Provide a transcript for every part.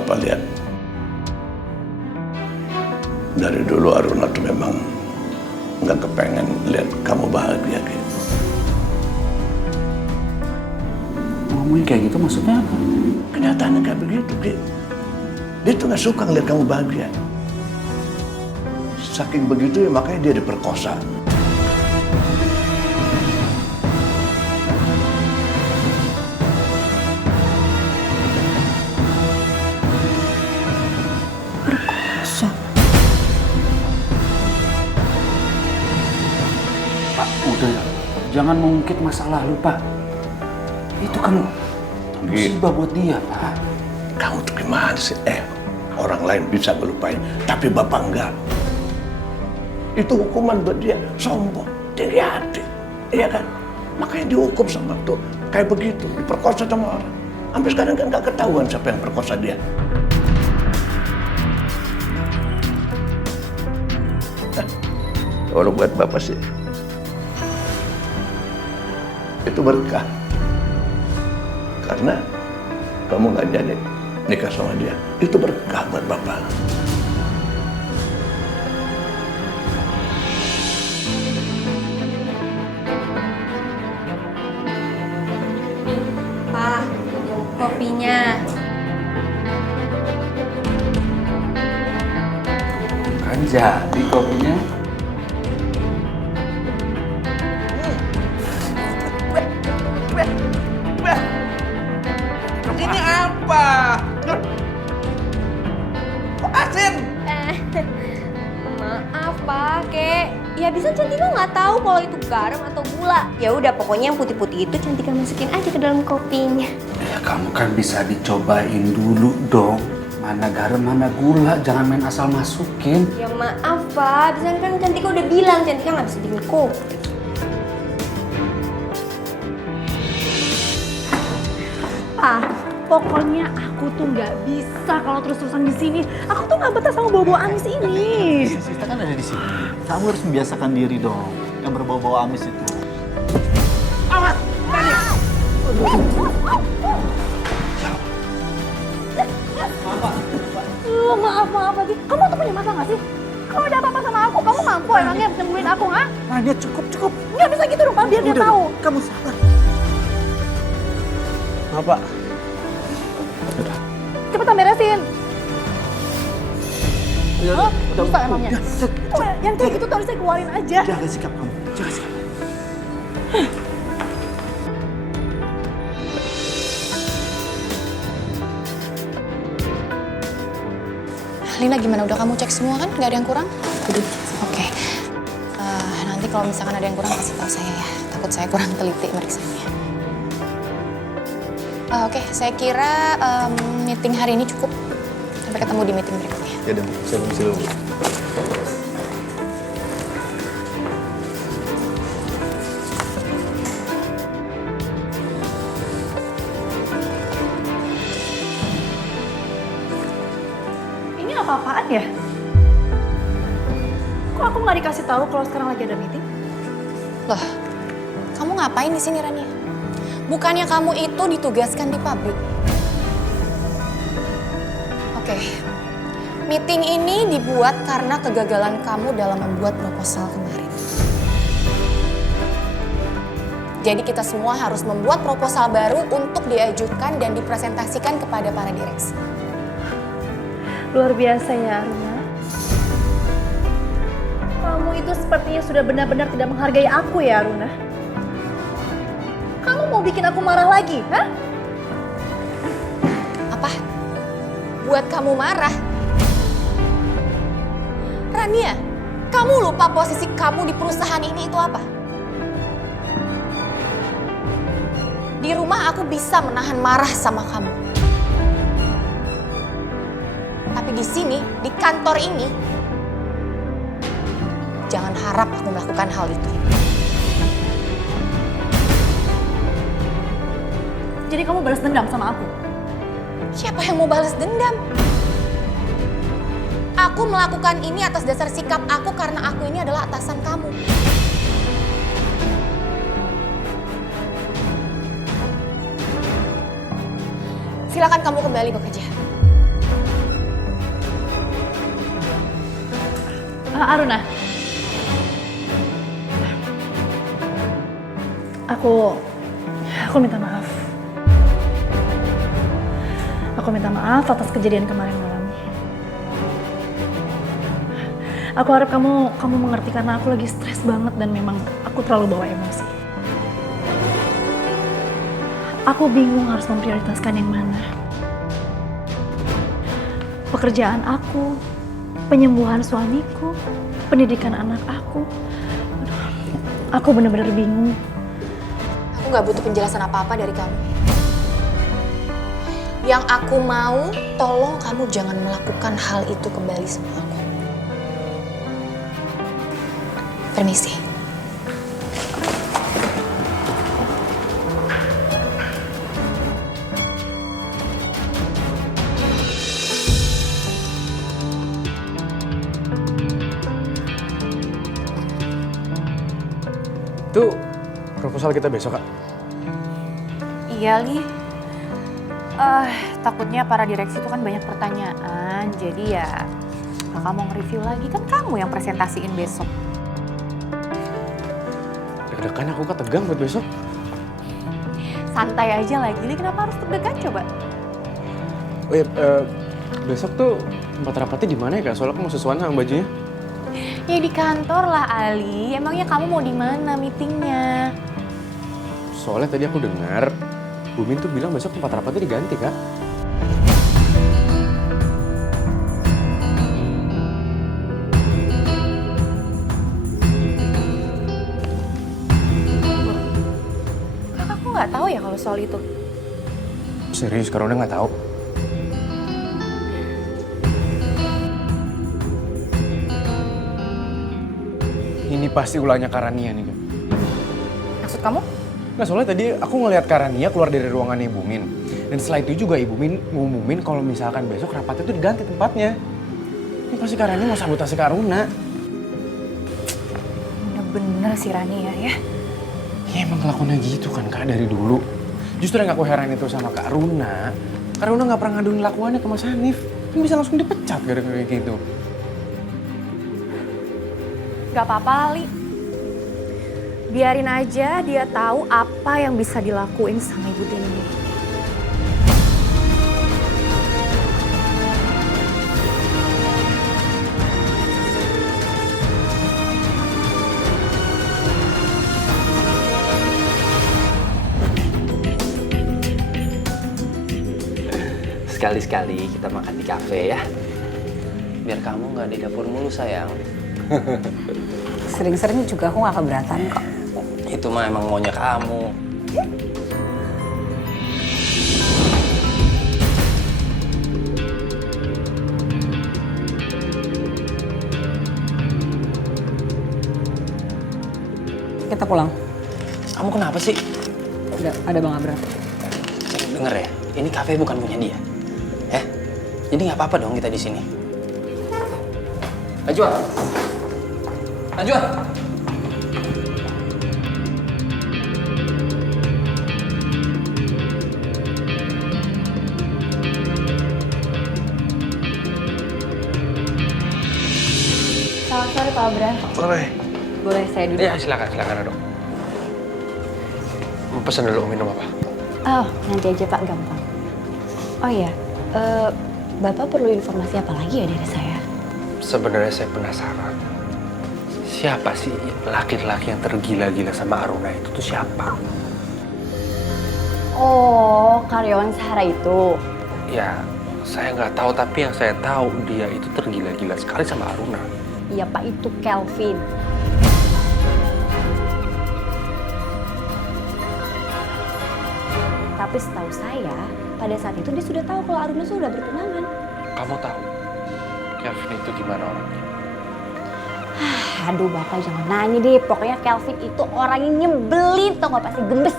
Bapak lihat, dari dulu Aruna tuh memang nggak kepengen lihat kamu bahagia gitu. Ngomongin kayak gitu maksudnya apa? Kenyataannya kayak begitu, Ki. Dia tuh nggak suka ngeliat kamu bahagia. Saking begitu ya makanya dia diperkosa. Perkosa? Pak, udah ya. Jangan mengungkit masa lalu, Pak. Itu kan musibah buat dia, Pak. Kamu tuh gimana sih? Orang lain bisa ngelupain, tapi Bapak enggak. Itu hukuman buat dia, sombong, tinggi hati, iya kan? Makanya dihukum sama tuh kayak begitu, diperkosa sama orang. Sampai sekarang kan nggak ketahuan siapa yang perkosa dia. Kalau buat Bapak sih, itu berkah. Karena kamu nggak jadi nikah sama dia, itu berkah buat Bapak. Pak, kopinya. Kan jadi kopinya. Ini apa? Kok asin? Maaf Pak, kek. Ya bisa Cantika nggak tahu kalau itu garam atau gula. Ya udah, pokoknya yang putih-putih itu Cantika masukin aja ke dalam kopinya. Ya kamu kan bisa dicobain dulu dong. Mana garam, mana gula. Jangan main asal masukin. Ya maaf Pak, bisa kan Cantika udah bilang Cantika nggak bisa bikin kopi. Pak, pokoknya aku tuh nggak bisa kalau terus-terusan di sini. Aku tuh nggak betah sama bau-bau amis ini. Sista kan ada di sini. Kamu harus membiasakan diri dong. Yang berbau-bau amis itu. Awas! Maaf lagi. Kamu tuh punya mata nggak sih? Kalau ada apa-apa sama aku, kamu mampu emangnya nyembuhin aku, ha? Nadia cukup. Nggak bisa gitu dong, Pak. Biar dia tahu. Kamu sabar. Apa? Cepetan beresin. Ya, Hah? udah. Bisa emangnya? Oh, yang kayak gitu tuh harusnya keluarin aja. Jaga sikap kamu. Jaga sikap. Lina gimana? Udah kamu cek semua kan? Nggak ada yang kurang? Udah. Oke. Nanti kalau misalkan ada yang kurang kasih tahu saya ya. Takut saya kurang teliti meriksanya. Oke, saya kira meeting hari ini cukup. Sampai ketemu di meeting berikutnya. Ya udah, saya permisi dulu. Ini apa-apaan ya? Kok aku nggak dikasih tahu kalau sekarang lagi ada meeting? Loh, kamu ngapain di sini, Rania? Bukannya kamu itu ditugaskan di pabrik? Oke, meeting ini dibuat karena kegagalan kamu dalam membuat proposal kemarin. Jadi kita semua harus membuat proposal baru untuk diajukan dan dipresentasikan kepada para direksi. Luar biasa ya, Aruna. Kamu itu sepertinya sudah benar-benar tidak menghargai aku ya, Aruna. Kamu mau bikin aku marah lagi, hah? Apa? Buat kamu marah? Rania, kamu lupa posisi kamu di perusahaan ini itu apa? Di rumah aku bisa menahan marah sama kamu. Tapi di sini, di kantor ini, jangan harap aku melakukan hal itu. Jadi kamu balas dendam sama aku? Siapa yang mau balas dendam? Aku melakukan ini atas dasar sikap aku karena aku ini adalah atasan kamu. Silakan kamu kembali bekerja. Aruna. Aku minta maaf. Aku minta maaf atas kejadian kemarin malam. Aku harap kamu mengerti karena aku lagi stres banget dan memang aku terlalu bawa emosi. Aku bingung harus memprioritaskan yang mana. Pekerjaan aku, penyembuhan suamiku, pendidikan anak aku. Aduh, aku benar-benar bingung. Aku nggak butuh penjelasan apa-apa dari kamu. Yang aku mau, tolong kamu jangan melakukan hal itu kembali sama aku. Permisi. Itu proposal kita besok, Kak. Iya, Li. Takutnya para direksi itu kan banyak pertanyaan. Jadi ya kakak mau nge-review lagi. Kan kamu yang presentasiin besok. Deg-degan aku, Kak, tegang buat besok. Santai aja lagi, Li. Kenapa harus deg-degan coba? Oh iya, besok tuh tempat rapatnya di mana ya, Kak? Soalnya aku mau sesuai sama bajunya. Ya di kantor lah, Ali. Emangnya kamu mau di mana meetingnya? Soalnya tadi aku dengar Bu Min tuh bilang besok tempat rapatnya diganti, Kak. Aku nggak tahu ya kalau soal itu. Serius, karena udah nggak tahu. Ini pasti ulahnya Karania nih, Kak. Maksud kamu? Nah, soalnya tadi aku ngelihat Karania keluar dari ruangan Ibu Min. Dan setelah itu juga Ibu Min ngumumin kalau misalkan besok rapatnya tuh diganti tempatnya. Ini pasti Karania mau sabotase Kak Aruna. Bener-bener si Rania ya. Ya emang kelakuannya gitu kan, Kak, dari dulu. Justru yang aku heran itu sama Kak Aruna. Kak Aruna nggak pernah ngaduin lakuannya ke Mas Hanif. Kan bisa langsung dipecat gara-gara kayak gitu. Gak apa-apa, Li. Biarin aja dia tahu apa yang bisa dilakuin sama Ibu Tini. Sekali-sekali kita makan di kafe ya. Biar kamu nggak di dapur mulu, sayang. Sering-sering juga aku gak keberatan kok. Itu mah emang maunya kamu. Kita pulang. Kamu kenapa sih? Ada Bang Abram. Denger ya, ini kafe bukan punya dia. Ya? Jadi nggak apa-apa dong kita di sini. Najwa. Najwa. Selamat sore Pak Abram. Boleh. Boleh saya duduk? Ya, silakan dong. Mau pesan dulu minum apa? Oh, nanti aja Pak, gampang. Oh iya, Bapak perlu informasi apa lagi ya dari saya? Sebenarnya saya penasaran. Siapa sih laki-laki yang tergila-gila sama Aruna itu tuh siapa? Oh, karyawan Sahara itu. Ya, saya nggak tahu, tapi yang saya tahu dia itu tergila-gila sekali sama Aruna. Iya Pak, itu Kelvin. Tapi setahu saya, pada saat itu dia sudah tahu kalau Aruna sudah bertunangan. Kamu tahu Kelvin itu gimana orangnya? Aduh Bapak jangan nanya deh, pokoknya Kelvin itu orang yang nyebelin, tau gak, pasti gemes.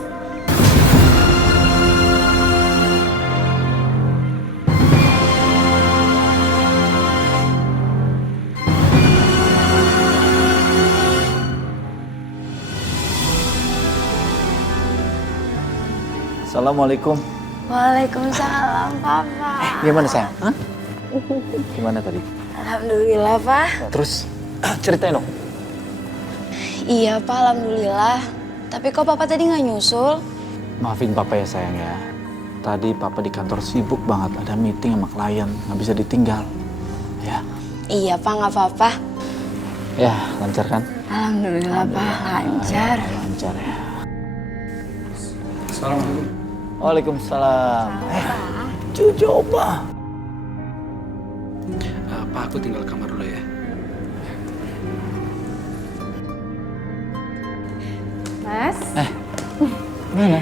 Assalamualaikum. Waalaikumsalam, Papa. Gimana sayang? Hah? Gimana tadi? Alhamdulillah, Pak. Terus Ceritain dong. Iya Pak, alhamdulillah. Tapi kok Papa tadi nggak nyusul? Maafin Papa ya sayang ya. Tadi Papa di kantor sibuk banget, ada meeting sama klien, nggak bisa ditinggal. Ya. Iya Pak, nggak apa-apa. Ya, lancar kan? Alhamdulillah Pak, lancar. Lancar ya. Assalamualaikum. Waalaikumsalam. Cucu Opa. Pak, aku tinggal kamar dulu ya. Mas? Mana?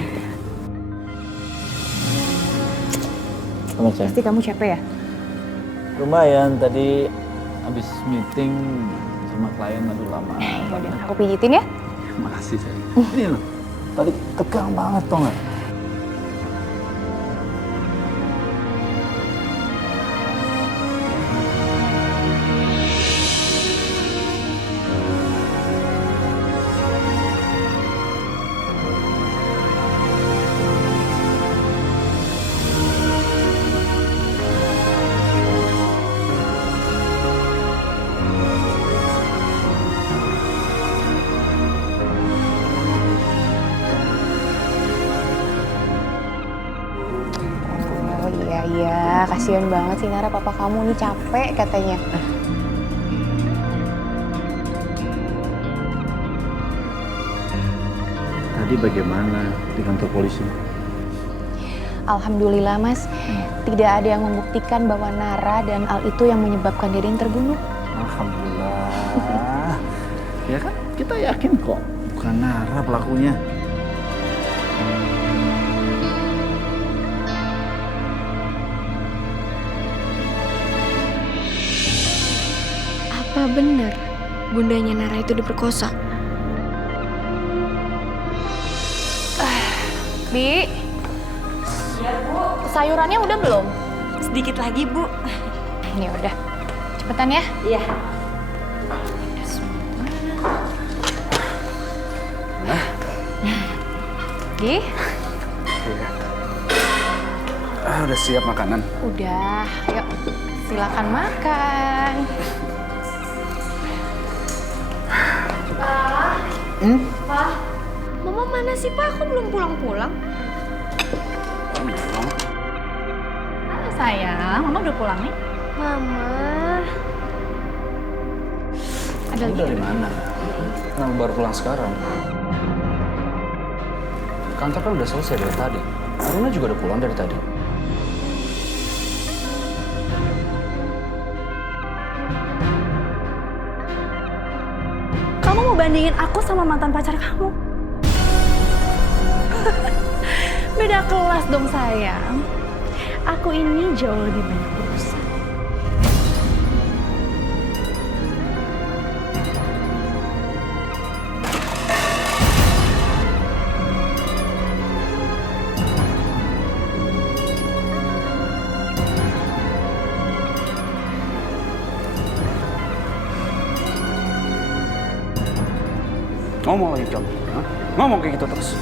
Selamat sayang. Pasti kamu capek ya? Lumayan, tadi habis meeting sama klien, aduh lama. Udah, aku pijitin ya. Makasih sayang. Ini loh, tadi tegang banget tau nggak? Oh iya, kasihan banget sih Nara, papa kamu nih capek katanya. Tadi bagaimana di kantor polisi? Alhamdulillah Mas, tidak ada yang membuktikan bahwa Nara dan Al itu yang menyebabkan Deden terbunuh. Alhamdulillah. Ya kan, kita yakin kok bukan Nara pelakunya. Apa benar bundanya Nara itu diperkosa? Bi. Iya, Bu. Sayurannya udah belum? Sedikit lagi, Bu. Ini udah. Cepetan ya. Iya. Gi? Udah siap makanan? Udah. Ayo, silakan makan. Pak, Mama mana sih, Pak? Aku belum pulang-pulang. Mana sayang, Mama udah pulang nih. Mama. Ada lagi? Dari mana? Kenapa baru pulang sekarang? Kantor kan udah selesai dari tadi. Aruna juga udah pulang dari tadi. Kamu mau bandingin aku sama mantan pacar kamu? Beda kelas dong sayang. Aku ini jauh lebih banyak urusan. Ngomong lagi kamu, ha? Ngomong kayak gitu terus.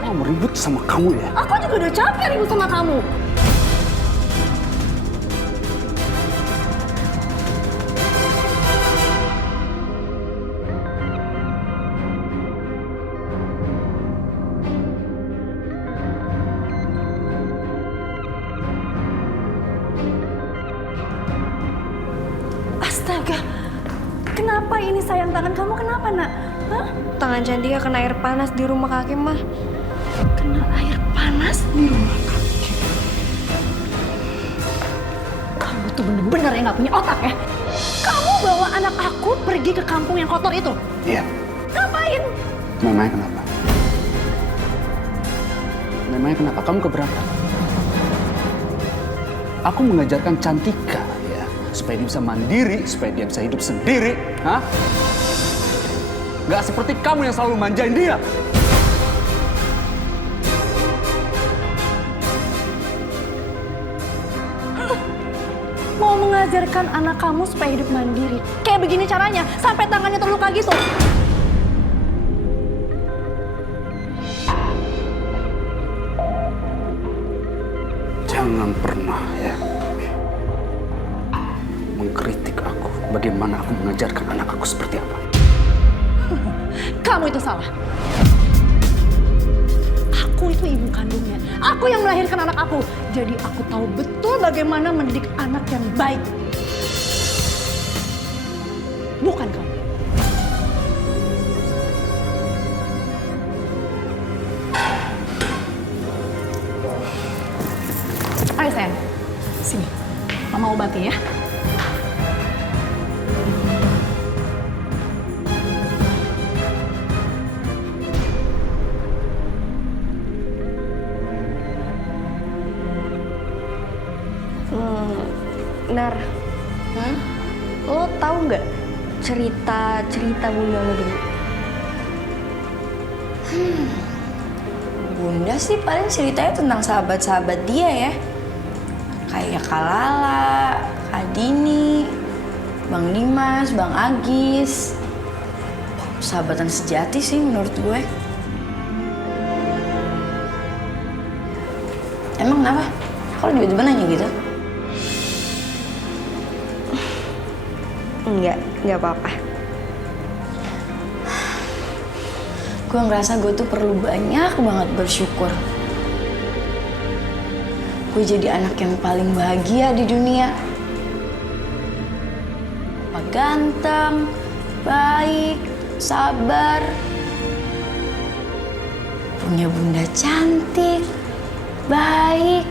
Mau ribut sama kamu ya? Aku juga udah capek ribut sama kamu. Astaga, kenapa ini sayang tangan kamu? Kenapa nak? Hah? Tangan Cantika kena air panas di rumah kakek, mah. Kena air panas di rumah kakek. Kamu tuh bener-bener yang gak punya otak ya. Kamu bawa anak aku pergi ke kampung yang kotor itu. Iya. Ngapain? Memangnya kenapa? Memangnya kenapa? Kamu keberatan? Aku mengajarkan Cantika ya, supaya dia bisa mandiri, supaya dia bisa hidup sendiri. Hah? Gak seperti kamu yang selalu manjain dia. Mau mengajarkan anak kamu supaya hidup mandiri. Kayak begini caranya, sampai tangannya terluka gitu. Jangan pernah ya mengkritik aku, bagaimana aku mengajarkan anak aku seperti apa. Kamu itu salah. Aku itu ibu kandungnya. Aku yang melahirkan anak aku. Jadi aku tahu betul bagaimana mendidik anak yang baik. Bukan kamu. Ayo sayang, sini. Mama obati ya. Nar, lo tahu nggak cerita bunda lo dulu? Bunda sih paling ceritanya tentang sahabat-sahabat dia ya. Kayak Kak Lala, Kak Dini, Bang Dimas, Bang Agis. Sahabatan sejati sih menurut gue. Emang kenapa? Kalau tiba-tiba nanya gitu? Enggak apa-apa. Gue ngerasa gue tuh perlu banyak banget bersyukur. Gue jadi anak yang paling bahagia di dunia. Papa ganteng, baik, sabar. Punya bunda cantik, baik,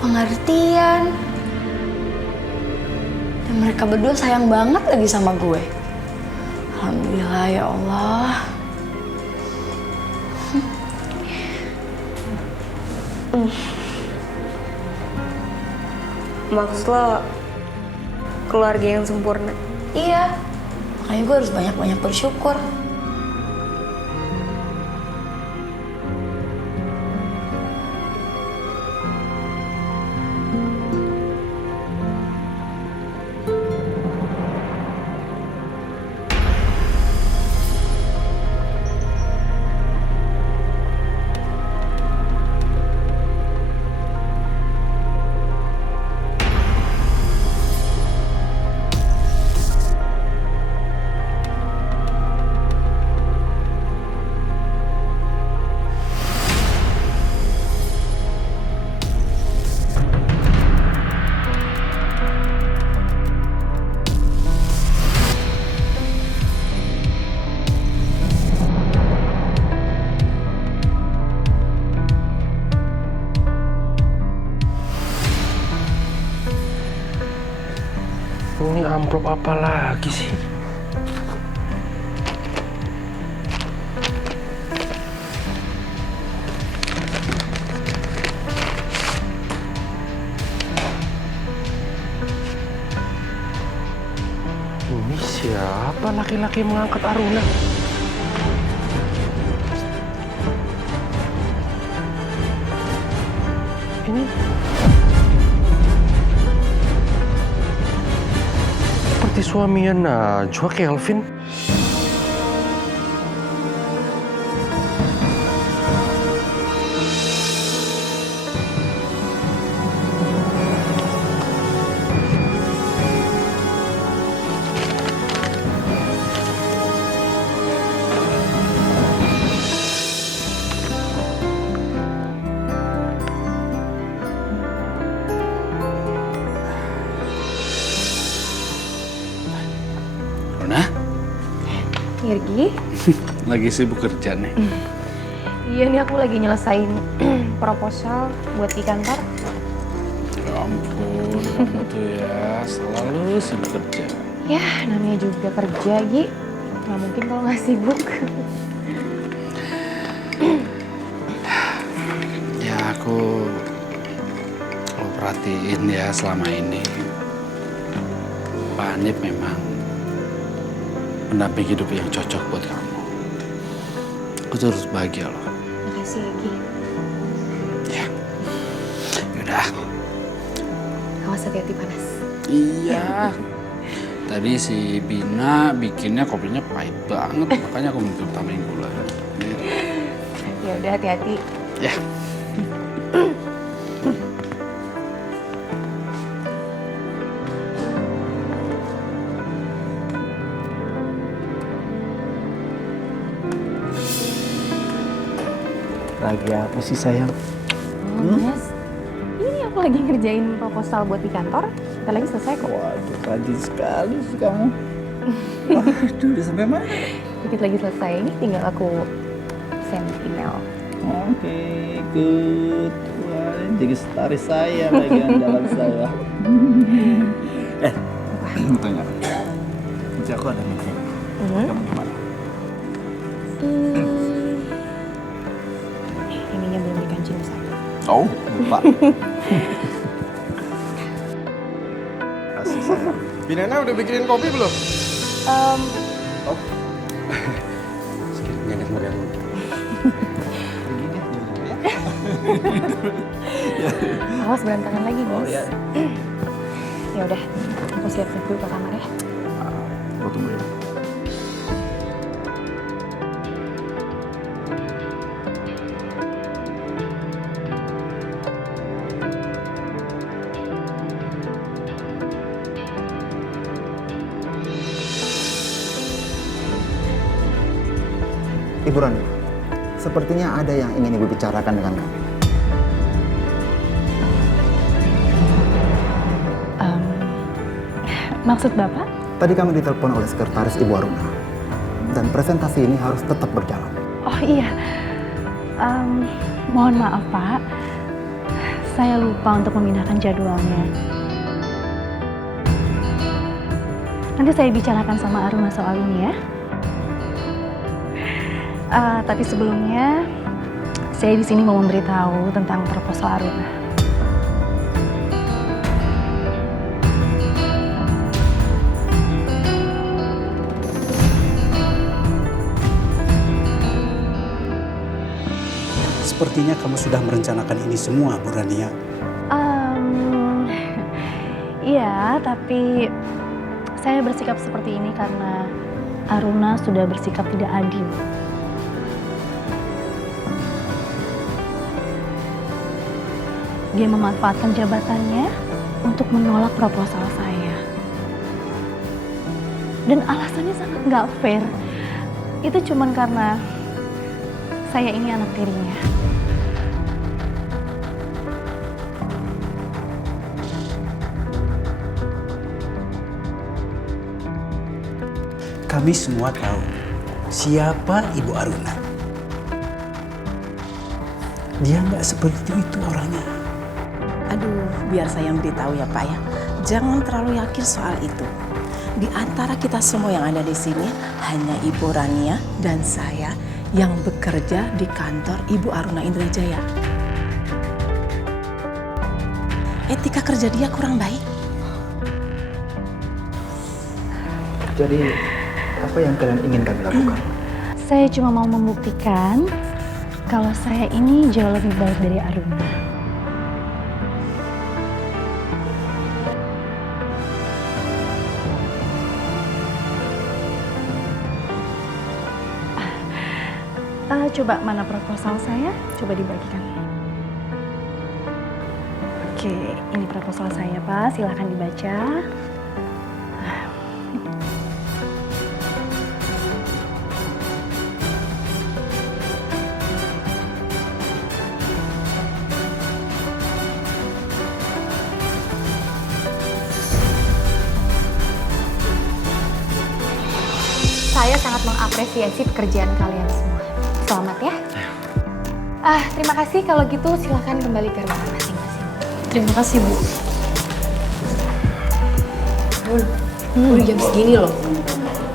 pengertian. Dan mereka berdua sayang banget lagi sama gue. Alhamdulillah ya Allah. Maksud lo keluarga yang sempurna? Iya, makanya gue harus banyak-banyak bersyukur. Ini amplop apa lagi sih? Ini siapa laki-laki mengangkat Aruna? Ini seperti suaminya Najwa, Kelvin. Irgi? Lagi sibuk kerja nih. Iya nih aku lagi nyelesain proposal buat di kantor. Ya ampun, kamu tuh ya selalu sibuk kerja. Ya namanya juga kerja, Gi. Nggak mungkin kalau nggak sibuk. Ya aku perhatiin ya selama ini. Pak Hanif memang pendamping hidup yang cocok buat kamu. Aku terus bahagia loh. Makasih ya, Gi. Ya. Yaudah. Awas hati-hati panas. Iya. Tadi si Bina bikinnya kopinya pahit banget, makanya aku minta tambahin gula. Ya udah hati-hati. Ya. lagi apa sih sayang? Mas, ini aku lagi ngerjain proposal buat di kantor. Bentar lagi selesai kok. Waduh, rajin sekali sih kamu. Waduh, udah sampai mana? Dikit lagi selesai, ini tinggal aku send email. Oke, good. Wah, ini jadi setaris saya bagian dalam saya. Mau tanya. Nanti aku ada meeting. Kamu gimana? Ininya belum dikancing satu. Oh, lupa. Kasih sayang. Binana udah bikinin kopi belum? Oh. Sekian nyanyi model. Awas berantakan lagi, Bos. Oh ya. Ya udah, aku siap-siap dulu ke kamar ya. Aku tunggu ya. Ibu Rani, sepertinya ada yang ingin Ibu bicarakan dengan kami. Maksud Bapak? Tadi kami ditelepon oleh sekretaris Ibu Aruna. Dan presentasi ini harus tetap berjalan. Oh iya, mohon maaf Pak. Saya lupa untuk memindahkan jadwalnya. Nanti saya bicarakan sama Aruna soal ini ya. Tapi sebelumnya, saya di sini mau memberitahu tentang proposal Aruna. Sepertinya kamu sudah merencanakan ini semua, Bu Rania. Iya, tapi saya bersikap seperti ini karena Aruna sudah bersikap tidak adil. Dia memanfaatkan jabatannya untuk menolak proposal saya. Dan alasannya sangat nggak fair. Itu cuman karena saya ini anak tirinya. Kami semua tahu siapa Ibu Aruna. Dia nggak seperti itu orangnya. Aduh, biar saya beritahu ya Pak ya. Jangan terlalu yakin soal itu. Di antara kita semua yang ada di sini, hanya Ibu Rania dan saya yang bekerja di kantor Ibu Aruna Indrajaya. Etika kerja dia kurang baik. Jadi, apa yang kalian ingin kami lakukan? Saya cuma mau membuktikan kalau saya ini jauh lebih baik dari Aruna. Coba mana proposal saya? Coba dibagikan. Oke, ini proposal saya Pak, silakan dibaca. Saya sangat mengapresiasi pekerjaan kalian semua. Selamat ya. Terima kasih. Kalau gitu silakan kembali ke ruangan masing-masing. Terima kasih, Bu. Udah jam segini loh.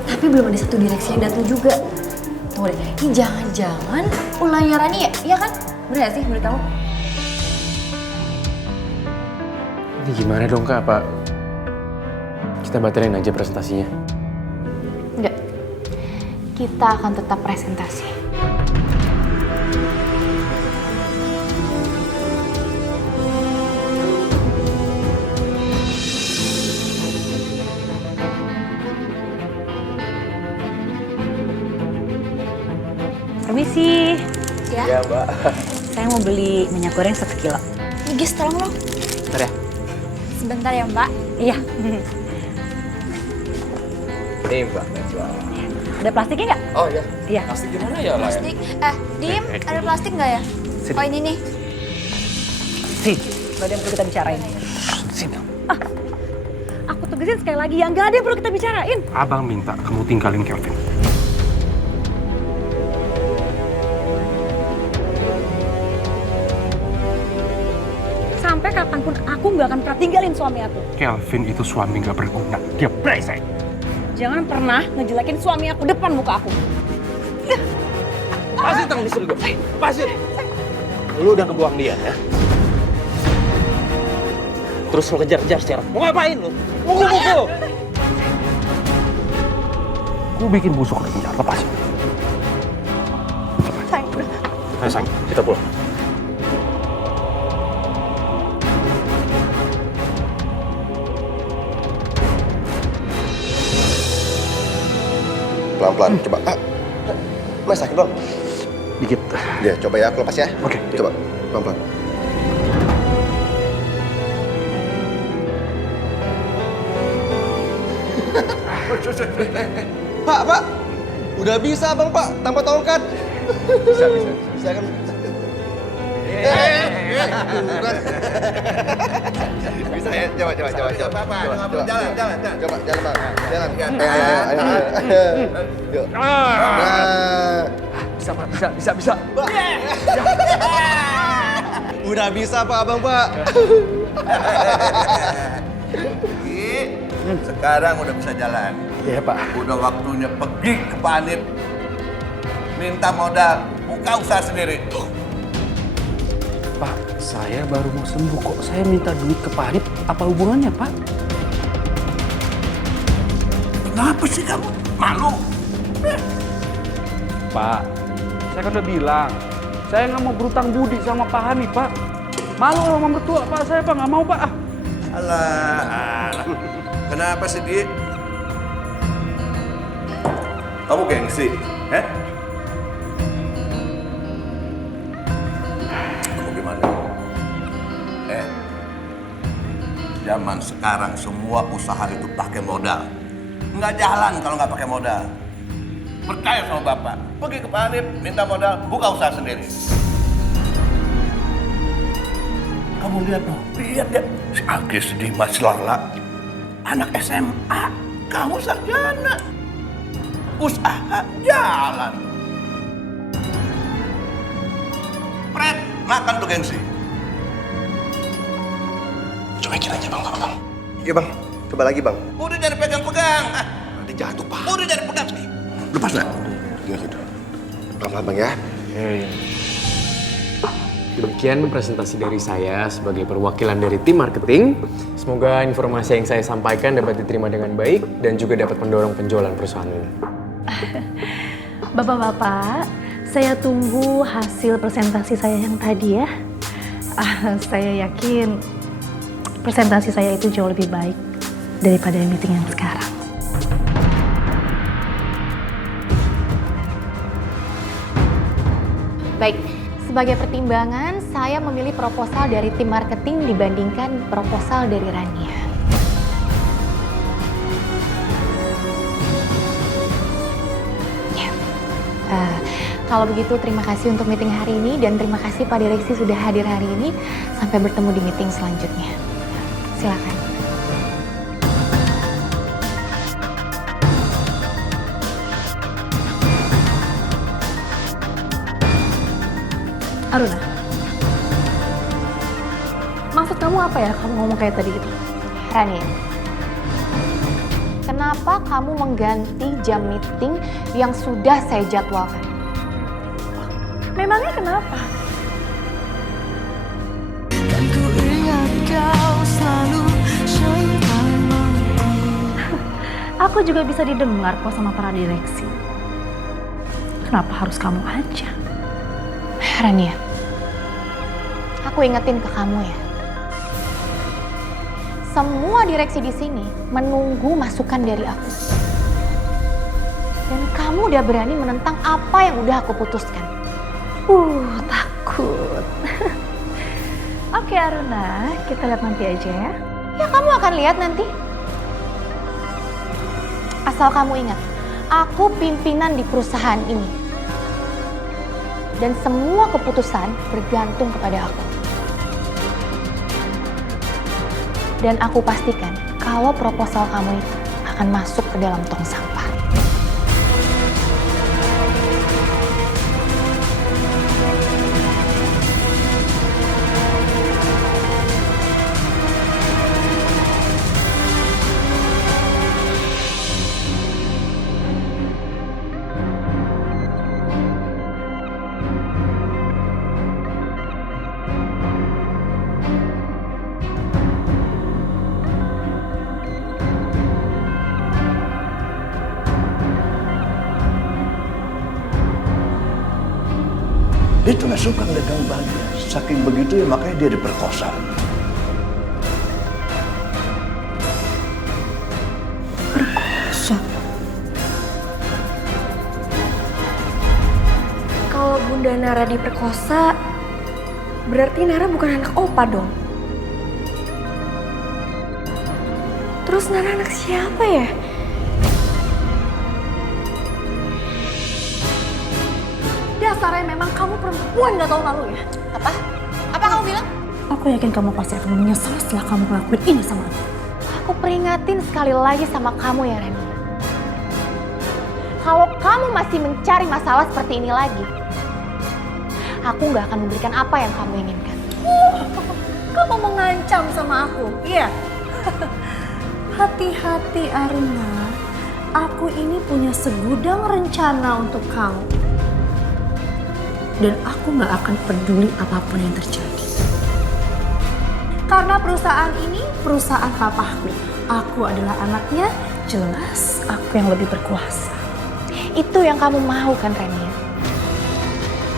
Tapi belum ada satu direksi yang datang juga. Tunggu deh, ini jangan-jangan ulangnya Rani ya? Iya kan? Bener gak sih menurut kamu? Ini gimana dong Kak, Pak? Kita batalin aja presentasinya. Enggak. Kita akan tetap presentasi. Permisi. Ya? Iya, Mbak. Saya mau beli minyak goreng 1 kilo. Gis, tolong dong. Bentar ya. Sebentar ya, Mbak. Iya. Nih, Mbak. Ada plastiknya nggak? Oh iya. Iya. Plastik gimana ya, Lah? Plastik. Dim, ada plastik nggak ya? Oh ini nih. Gak ada yang perlu kita bicarain. Sini. Aku tegasin sekali lagi ya, gak ada yang perlu kita bicarain. Abang minta kamu tinggalin Kelvin. Sampai kapanpun aku gak akan pernah tinggalin suami aku. Kelvin itu suami gak berguna. Dia brengsek. Jangan pernah ngejelekin suami aku depan muka aku. Pasir tangan di sini gue. Pasir. Lu udah kebuang dia ya. Terus lu kejar-kejar sekarang. Mau ngapain lu? Mukul-mukul. Gue bikin busuk di penjara. Lepasin. Sayang. Ayo sayang, kita pulang. Pelan-pelan, coba. Mas, sakit bang? Dikit. Ya, coba ya, aku lepas ya. Oke. Coba, pelan-pelan. Pak, udah bisa bang Pak, tanpa tongkat. Bisa kan? Bisa ya, coba. Jalan bang, ayo. Bisa. Udah bisa Pak, abang Pak. Sekarang udah bisa jalan. Iya Pak. Udah waktunya pergi ke Pak Anip. Minta modal, buka usaha sendiri. Pak, saya baru mau sembuh kok. Saya minta duit ke Pak Arif. Apa hubungannya, Pak? Kenapa sih kamu? Malu? Pak, saya kan udah bilang. Saya nggak mau berutang budi sama Pak Hanif, Pak. Malu sama mertua, Pak. Saya, Pak, nggak mau, Pak. Alah. Kenapa sih, Di? Kamu gengsi, Kamu gimana? Zaman sekarang semua usaha itu pakai modal. Nggak jalan kalau nggak pakai modal. Percaya sama Bapak. Pergi ke Pak Hanif, minta modal, buka usaha sendiri. Kamu lihat dong, lihat ya. Si Agis Dimas Lala, anak SMA, kamu sarjana. Usaha jalan. Pret, makan tuh gengsi. Cuekin aja bang, bang. Iya bang, coba lagi bang. Udah jangan pegang-pegang. Nanti jatuh Pak. Udah jangan pegang nih. Lepas nggak? Iya gitu. Pelan-pelan bang ya. Demikian presentasi dari saya sebagai perwakilan dari tim marketing. Semoga informasi yang saya sampaikan dapat diterima dengan baik dan juga dapat mendorong penjualan perusahaan ini. Bapak-bapak, saya tunggu hasil presentasi saya yang tadi ya. Saya yakin presentasi saya itu jauh lebih baik daripada meeting yang sekarang. Baik, sebagai pertimbangan saya memilih proposal dari tim marketing dibandingkan proposal dari Rania. Ya, kalau begitu terima kasih untuk meeting hari ini dan terima kasih Pak Direksi sudah hadir hari ini. Sampai bertemu di meeting selanjutnya. Silakan. Aruna, maksud kamu apa ya kamu ngomong kayak tadi gitu? Rania, kenapa kamu mengganti jam meeting yang sudah saya jadwalkan? Memangnya kenapa? Aku juga bisa didengar kok sama para direksi. Kenapa harus kamu aja? Rania, aku ingetin ke kamu ya. Semua direksi di sini menunggu masukan dari aku. Dan kamu udah berani menentang apa yang udah aku putuskan. Takut. Oke Aruna, kita lihat nanti aja ya. Ya kamu akan lihat nanti. Asal kamu ingat, aku pimpinan di perusahaan ini. Dan semua keputusan bergantung kepada aku. Dan aku pastikan kalau proposal kamu itu akan masuk ke dalam tong sampah. Dia tuh gak suka ngeliat kamu bahagia. Saking begitu ya makanya dia diperkosa. Perkosa? Kalau Bunda Nara diperkosa, berarti Nara bukan anak Opa dong. Terus Nara anak siapa ya? Dasarnya memang kamu perempuan gak tahu malu ya. Apa? Apa kamu bilang? Aku yakin kamu pasti akan menyesal setelah kamu ngelakuin ini sama aku. Aku peringatin sekali lagi sama kamu ya, Reni. Kalau kamu masih mencari masalah seperti ini lagi, aku nggak akan memberikan apa yang kamu inginkan. Kamu mengancam sama aku, iya? Hati-hati Aruna, aku ini punya segudang rencana untuk kamu. Dan aku nggak akan peduli apapun yang terjadi. Karena perusahaan ini perusahaan papaku. Aku adalah anaknya, jelas aku yang lebih berkuasa. Itu yang kamu mau kan, Renia?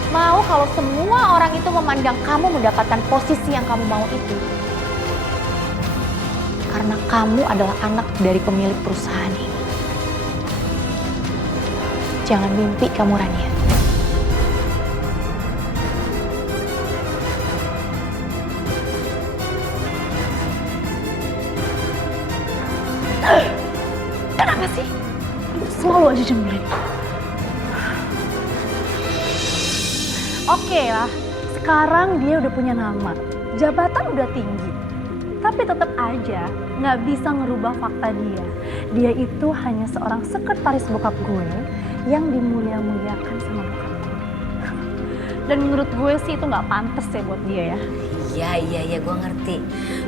Mau kalau semua orang itu memandang kamu mendapatkan posisi yang kamu mau itu. Karena kamu adalah anak dari pemilik perusahaan ini. Jangan mimpi kamu, Rania. Kenapa sih? Selalu aja nyebelin. Oke lah, sekarang dia udah punya nama, jabatan udah tinggi. Tapi tetap aja nggak bisa ngerubah fakta dia. Dia itu hanya seorang sekretaris bokap gue yang dimulia-muliakan sama bokap gue. Dan menurut gue sih itu nggak pantas ya buat dia ya. Iya, gue ngerti.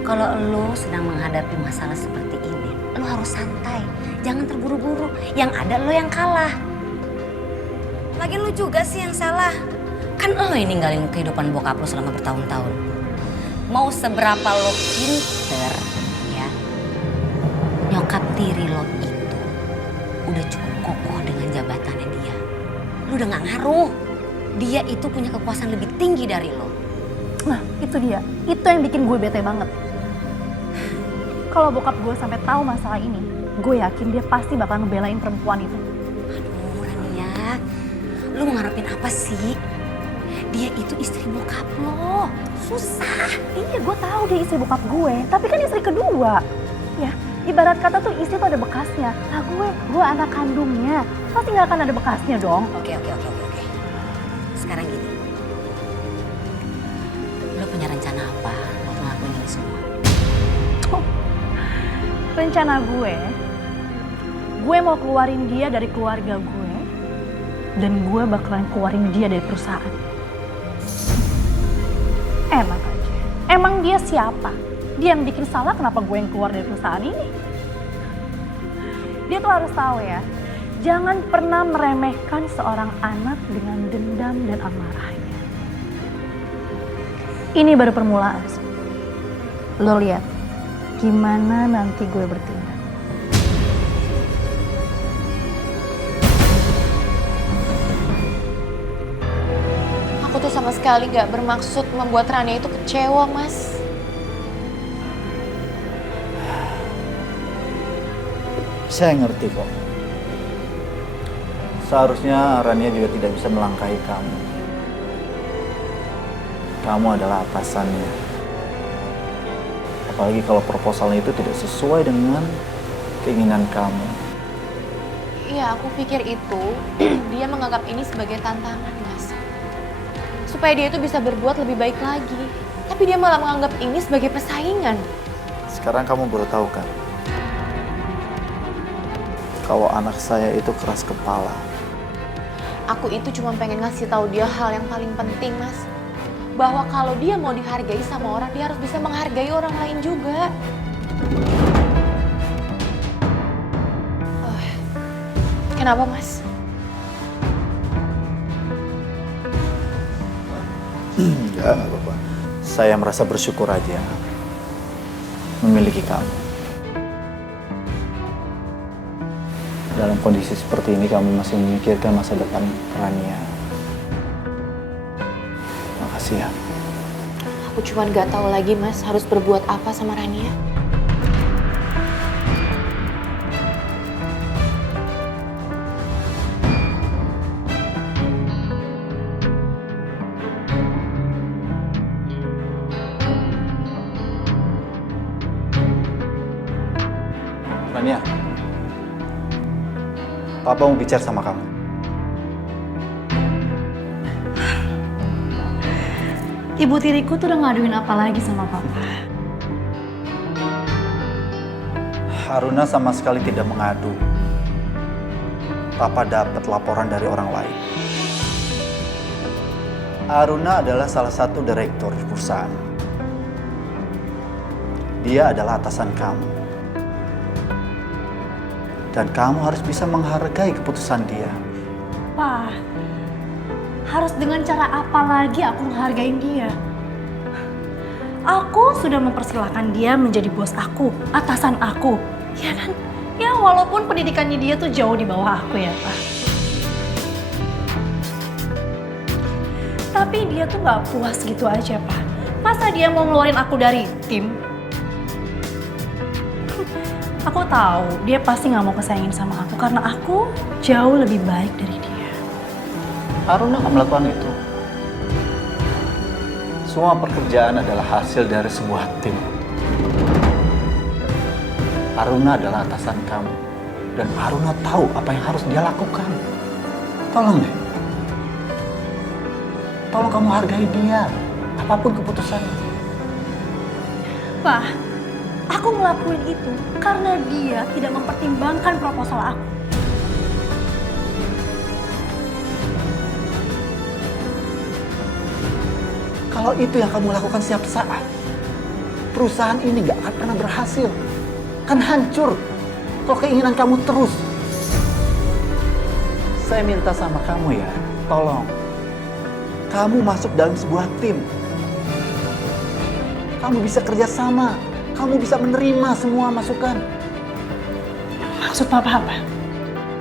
Kalau lo sedang menghadapi masalah seperti ini, lo harus santai. Jangan terburu-buru. Yang ada lo yang kalah. Lagian lo juga sih yang salah. Kan lo yang ninggalin kehidupan bokap lo selama bertahun-tahun. Mau seberapa lo pinter, ya, nyokap tiri lo itu udah cukup kokoh dengan jabatannya dia. Lo udah gak ngaruh. Dia itu punya kekuasaan lebih tinggi dari lo. Nah, itu dia. Itu yang bikin gue bete banget. Kalau bokap gue sampai tahu masalah ini, gue yakin dia pasti bakal ngebelain perempuan itu. Aduh, Rania, lu mau ngarepin apa sih? Dia itu istri bokap lo. Susah. Iya, gue tahu dia istri bokap gue, tapi kan istri kedua. Ya, ibarat kata tuh istri tuh ada bekasnya. Nah, gue anak kandungnya. Pasti nggak akan ada bekasnya dong. Oke. Sekarang gini. Lo punya rencana apa untuk ngelakuin ini semua? Rencana gue mau keluarin dia dari keluarga gue, dan gue bakalan keluarin dia dari perusahaan. Enak aja. Emang dia siapa? Dia yang bikin salah, kenapa gue yang keluar dari perusahaan ini? Dia tuh harus tahu ya, jangan pernah meremehkan seorang anak dengan dendam dan amarahnya. Ini baru permulaan. Lo lihat, gimana nanti gue bertindak. Aku tuh sama sekali gak bermaksud membuat Rania itu kecewa, Mas. Saya ngerti kok. Seharusnya Rania juga tidak bisa melangkahi kamu. Kamu adalah atasannya. Apalagi kalau proposalnya itu tidak sesuai dengan keinginan kamu. Iya, aku pikir itu dia menganggap ini sebagai tantangan, Mas. supaya dia itu bisa berbuat lebih baik lagi. Tapi dia malah menganggap ini sebagai persaingan. Sekarang kamu baru tahu kan? Kalau anak saya itu keras kepala. Aku itu cuma pengen ngasih tahu dia hal yang paling penting, Mas. Bahwa kalau dia mau dihargai sama orang, dia harus bisa menghargai orang lain juga. Kenapa, Mas? Enggak apa-apa. Saya merasa bersyukur aja memiliki kamu. Dalam kondisi seperti ini kamu masih memikirkan masa depan Rania. Makasih ya. Aku cuma nggak tahu lagi, Mas, harus berbuat apa sama Rania. Rania, Papa mau bicara sama kamu. Ibu tiriku tuh udah ngaduin apa lagi sama Papa? Haruna sama sekali tidak mengadu. Papa dapat laporan dari orang lain. Haruna adalah salah satu direktur di perusahaan. Dia adalah atasan kamu. Dan kamu harus bisa menghargai keputusan dia. Pa, harus dengan cara apa lagi aku menghargai dia? Aku sudah mempersilahkan dia menjadi bos aku, atasan aku. Ya kan? Ya walaupun pendidikannya dia tuh jauh di bawah aku ya, Pak. Tapi dia tuh gak puas gitu aja, Pak. Masa dia mau ngeluarin aku dari tim? Aku tahu dia pasti nggak mau kesaingin sama aku karena aku jauh lebih baik dari dia. Haruna akan melakukan itu. Semua pekerjaan adalah hasil dari sebuah tim. Haruna adalah atasan kamu. Dan Haruna tahu apa yang harus dia lakukan. Tolong deh. Tolong kamu hargai dia. Apapun keputusannya. Pak, aku ngelakuin itu karena dia tidak mempertimbangkan proposal aku. Kalau itu yang kamu lakukan setiap saat, perusahaan ini gak akan pernah berhasil. Kan hancur kalau keinginan kamu terus. Saya minta sama kamu ya, tolong. Kamu masuk dalam sebuah tim. Kamu bisa kerja sama. Kamu bisa menerima semua masukan. Maksud Papa apa?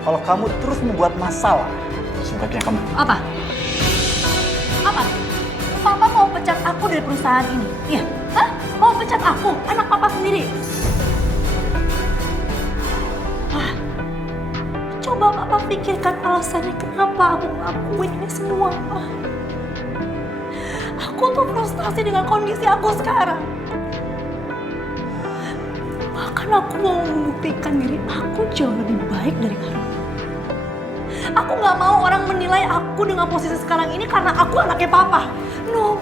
Kalau kamu terus membuat masalah, sebaiknya kamu... Apa? Apa? Papa mau pecat aku dari perusahaan ini? Iya? Hah? Mau pecat aku, anak Papa sendiri? Wah, coba Papa pikirkan alasannya kenapa aku ngelakuin ini semua, Pak. Aku tuh frustasi dengan kondisi aku sekarang. Bahkan aku mau membuktikan diri aku jauh lebih baik dari Haruna. Aku gak mau orang menilai aku dengan posisi sekarang ini karena aku anaknya Papa. No.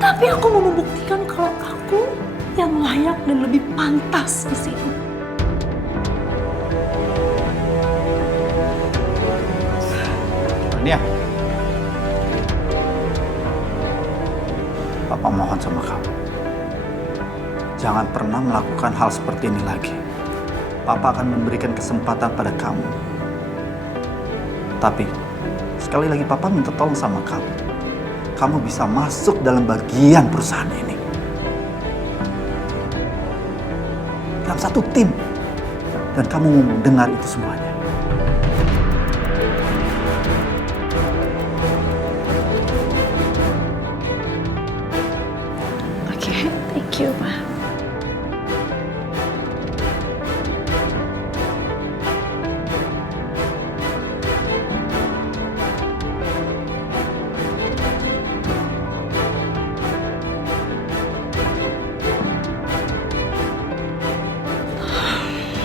Tapi aku mau membuktikan kalau aku yang layak dan lebih pantas di sini. Rania. Papa mohon sama kamu. Jangan pernah melakukan hal seperti ini lagi. Papa akan memberikan kesempatan pada kamu. Tapi, sekali lagi Papa minta tolong sama kamu. Kamu bisa masuk dalam bagian perusahaan ini. Dalam satu tim. Dan kamu mau mendengar itu semuanya. Thank you, Pak.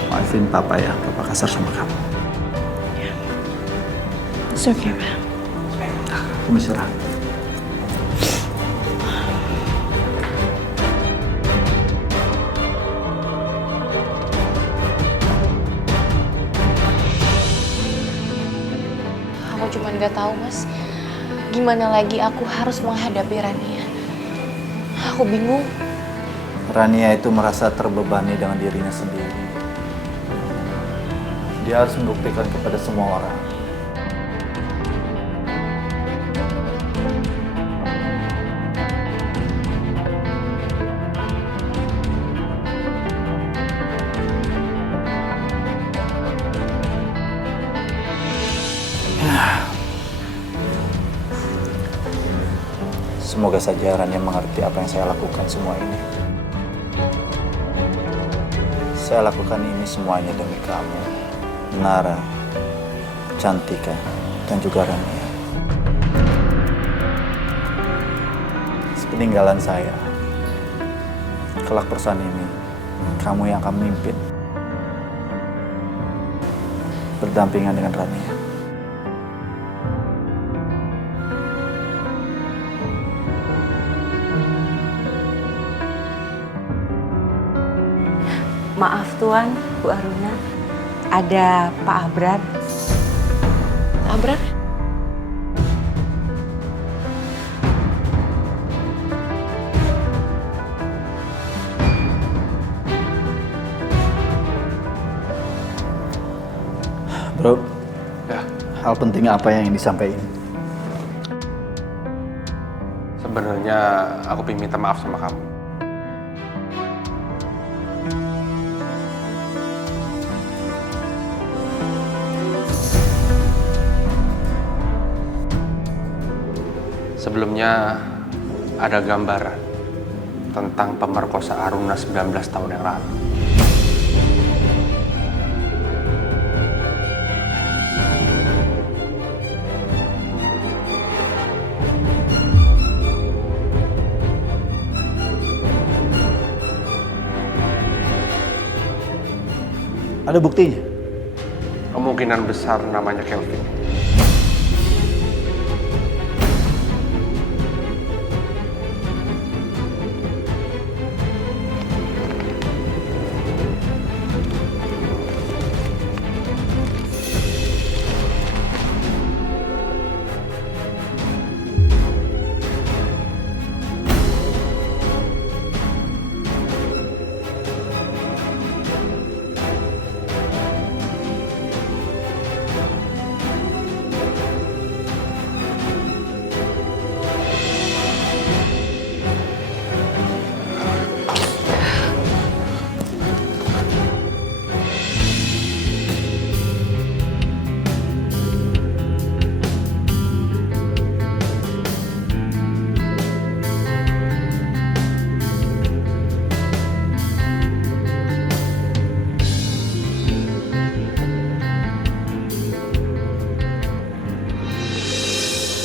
Maafin Papa ya, Papa kasar sama kamu. It's okay, Pak. Kamu istirahat. Aku cuma nggak tahu, Mas. Gimana lagi aku harus menghadapi Rania. Aku bingung. Rania itu merasa terbebani dengan dirinya sendiri. Dia harus membuktikan kepada semua orang. Semoga saja Rania mengerti apa yang saya lakukan semua ini. Saya lakukan ini semuanya demi kamu, Nara, Cantika, dan juga Rania. Sepeninggalan saya, kelak perusahaan ini, kamu yang akan memimpin. Berdampingan dengan Rania. Maaf Tuan, Bu Aruna, ada Pak Abrar. Abrar? Bro, ya. Hal penting apa yang disampaikan? Sebenarnya aku pengen minta maaf sama kamu. Sebelumnya ada gambaran tentang pemerkosa Aruna 19 tahun yang lalu. Ada buktinya? Kemungkinan besar namanya Kelvin.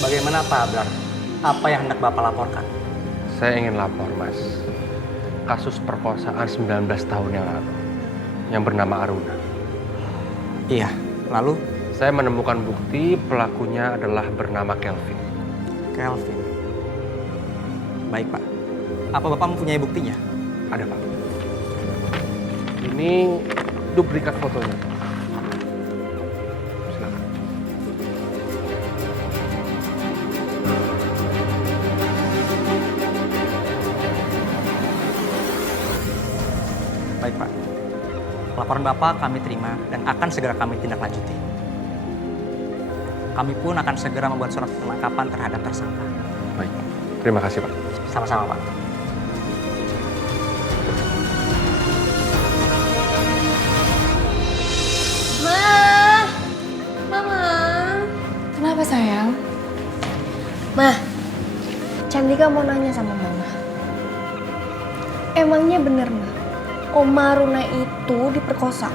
Bagaimana Pak Abrar? Apa yang hendak Bapak laporkan? Saya ingin lapor, Mas. Kasus perkosaan 19 tahun yang lalu yang bernama Aruna. Iya, lalu? Saya menemukan bukti pelakunya adalah bernama Kelvin. Kelvin. Baik, Pak. Apa Bapak mempunyai buktinya? Ada, Pak. Ini duplikat fotonya. Silakan. Baik, Pak. Laporan Bapak kami terima dan akan segera kami tindak lanjuti. Kami pun akan segera membuat surat penangkapan terhadap tersangka. Baik, terima kasih, Pak. Sama-sama, Pak. Mama. Kenapa sayang? Mah, Cantika mau nanya sama Mama. Emangnya bener, Mah? Oma Aruna itu diperkosa?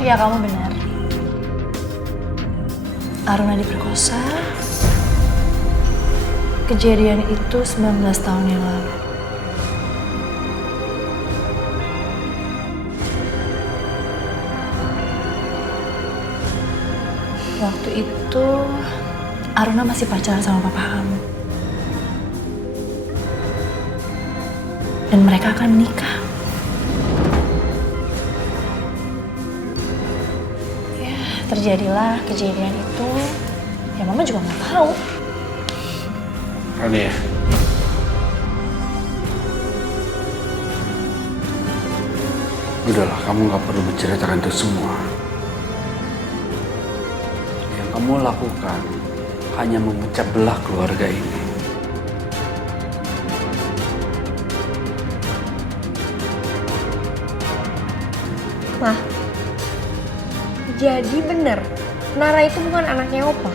Ya kamu benar. Aruna diperkosa. Kejadian itu 19 tahun yang lalu. Waktu itu Aruna masih pacaran sama papa kamu. Dan mereka akan menikah. Terjadilah kejadian itu, ya mama juga nggak tahu. Rania, udahlah, kamu nggak perlu menceritakan itu semua. Yang kamu lakukan hanya memecah belah keluarga ini. Mah, jadi bener, Nara itu bukan anaknya Opa.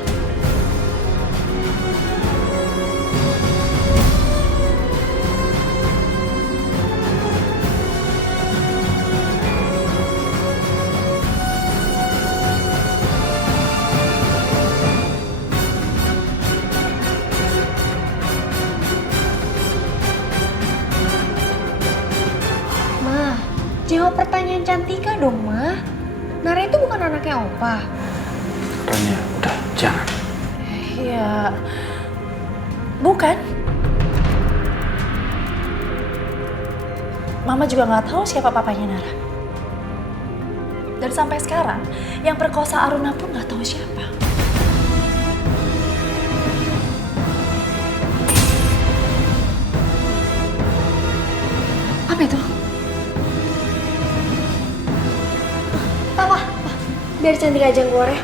Ma, jawab pertanyaan Cantika dong, Ma. Nara itu bukan anaknya Opa. Rania, udah, jangan. Ya, bukan. Mama juga nggak tahu siapa papanya Nara. Dan sampai sekarang, yang perkosa Aruna pun nggak tahu siapa. Apa itu? Papa, biar Cantik aja yang keluar ya.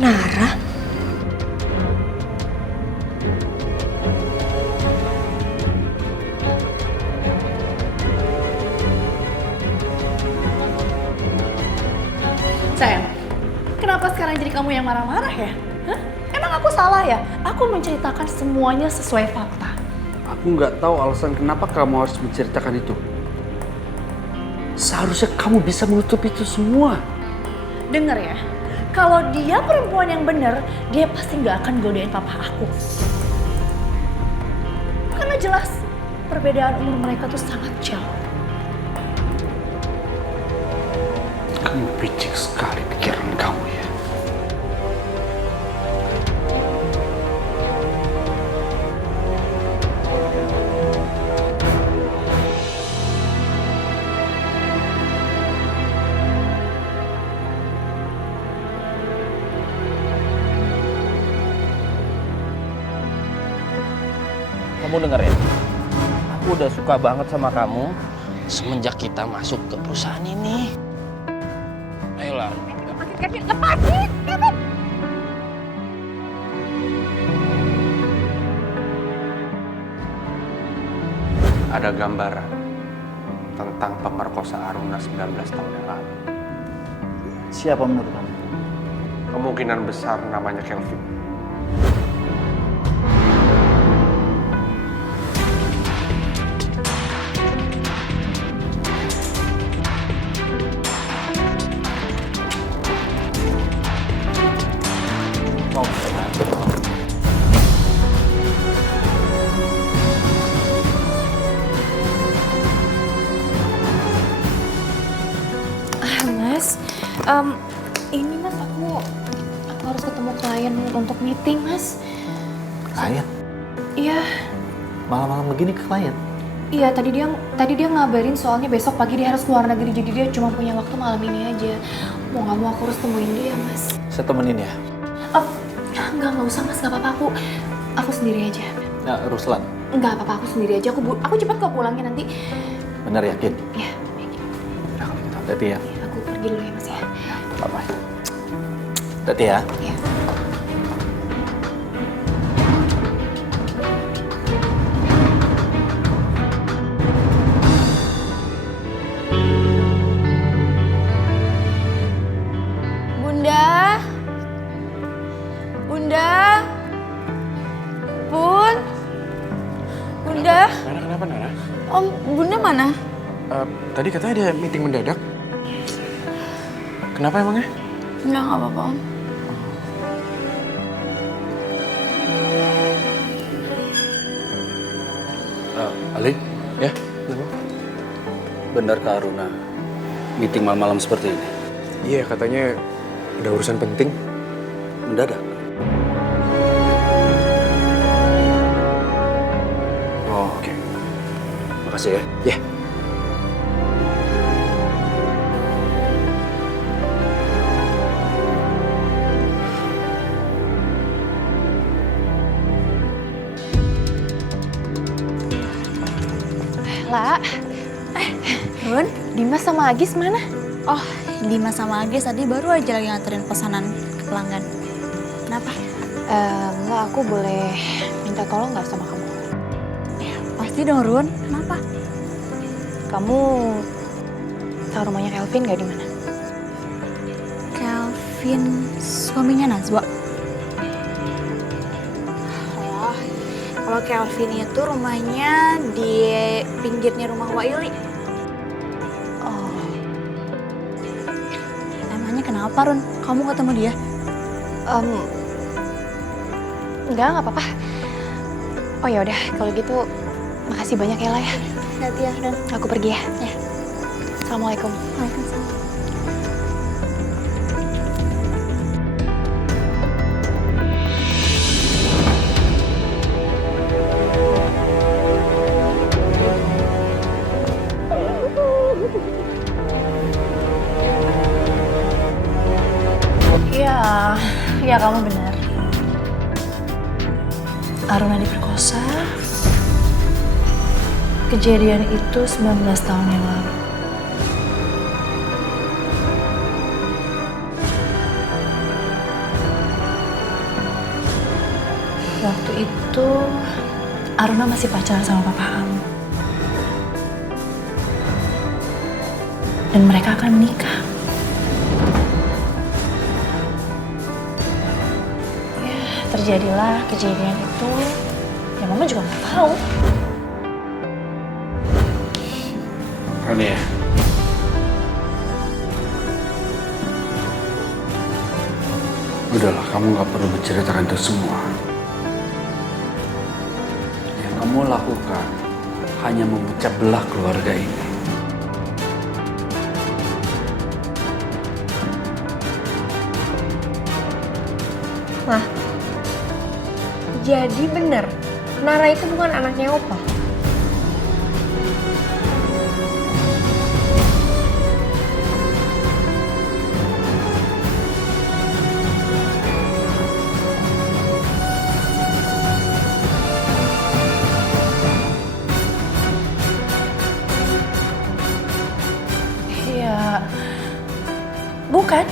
Nara? Sayang, kenapa sekarang jadi kamu yang marah-marah ya? Hah? Emang aku salah ya? Aku menceritakan semuanya sesuai fakta. Aku nggak tahu alasan kenapa kamu harus menceritakan itu. Seharusnya kamu bisa menutup itu semua. Dengar ya, kalau dia perempuan yang benar, dia pasti nggak akan godain papa aku. Karena jelas perbedaan umur mereka tuh sangat jauh. Kamu picik sekali pikiran kamu ya. Kamu denger ya? Aku udah suka banget sama kamu semenjak kita masuk ke perusahaan ini. Ayolah. Lepasin, lepasin! Ada gambaran tentang pemerkosa Aruna 19 tahun yang lalu. Siapa menurut kamu? Kemungkinan besar namanya Kelvin. Ini mas, aku harus ketemu klien untuk meeting mas. Klien? Iya. Malam-malam begini ke klien? Iya, tadi dia ngabarin soalnya besok pagi dia harus keluar negeri, jadi dia cuma punya waktu malam ini aja. Mau nggak mau aku harus temuin dia, Mas. Saya temenin ya. Nggak usah, Mas, nggak apa-apa, aku sendiri aja. Nah, Ruslan. Nggak apa-apa, aku sendiri aja. Aku cepat kok pulangnya nanti. Benar yakin? Iya. Udah kalau gitu, hati-hati ya. Aku pergi dulu ya, Mas ya. Bye-bye. Hati-hati ya. Iya. Bunda, Bunda. Nara kenapa Nara? Om, Bunda mana? Tadi katanya ada meeting mendadak. Kenapa emangnya? Enggak apa-apa, Om. Ali? Ya? Benar Kak Aruna, meeting malam-malam seperti ini? Iya, katanya ada urusan penting. Mendadak? Oh, oke. Makasih ya. Ya. Lah, Run, Dimas sama Agis mana? Oh, Dimas sama Agis tadi baru aja lagi nganterin pesanan ke pelanggan. Kenapa? Enggak, aku boleh minta tolong nggak sama kamu? Ya, pasti dong, Run. Kenapa? Kamu tahu rumahnya Kelvin nggak di mana? Kelvin, suaminya Najwa. Oh, kalau Kelvin itu rumahnya di pinggirnya rumah Waili. Oh. Emangnya kenapa, Run? Kamu ketemu dia? Enggak apa-apa. Oh ya udah, kalau gitu makasih banyak ya lah ya. Hati ya, Dan. Aku pergi ya. Ya. Assalamualaikum. Waalaikumsalam. Ya kamu benar. Aruna diperkosa. Kejadian itu 19 tahun yang lalu. Waktu itu Aruna masih pacaran sama papa kamu. Dan mereka akan menikah. Terjadilah kejadian itu, ya mama juga nggak tahu. Rani ya? Udahlah, kamu nggak perlu menceritakan itu semua. Yang kamu lakukan hanya memecah belah keluarga ini. Nah, jadi bener, Nara itu bukan anaknya Opa. Ya, bukan.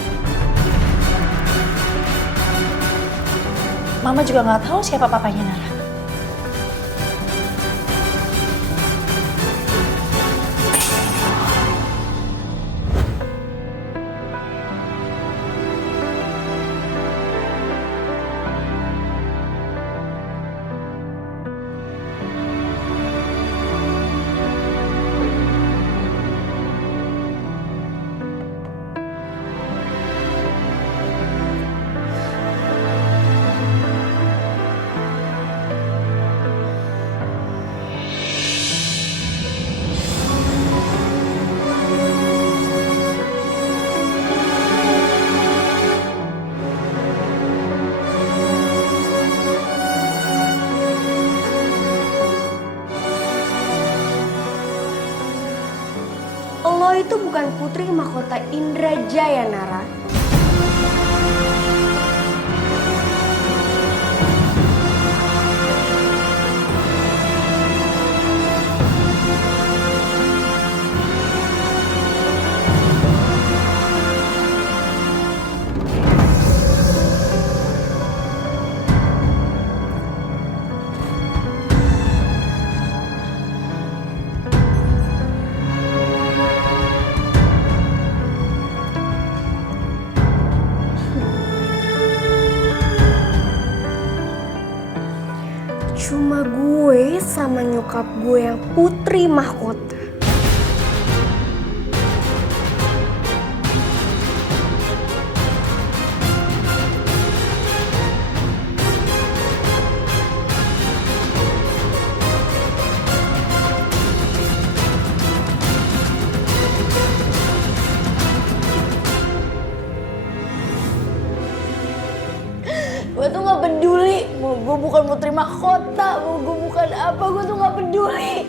Mama juga nggak tahu siapa papanya Nara. itu bukan putri mahkota Indrajaya, Nara. Cuma gue sama nyokap gue yang putri mahkota. Gue tuh gak peduli, mau gue bukan putri mahkota, mau gue bukan apa, gue tuh gak peduli.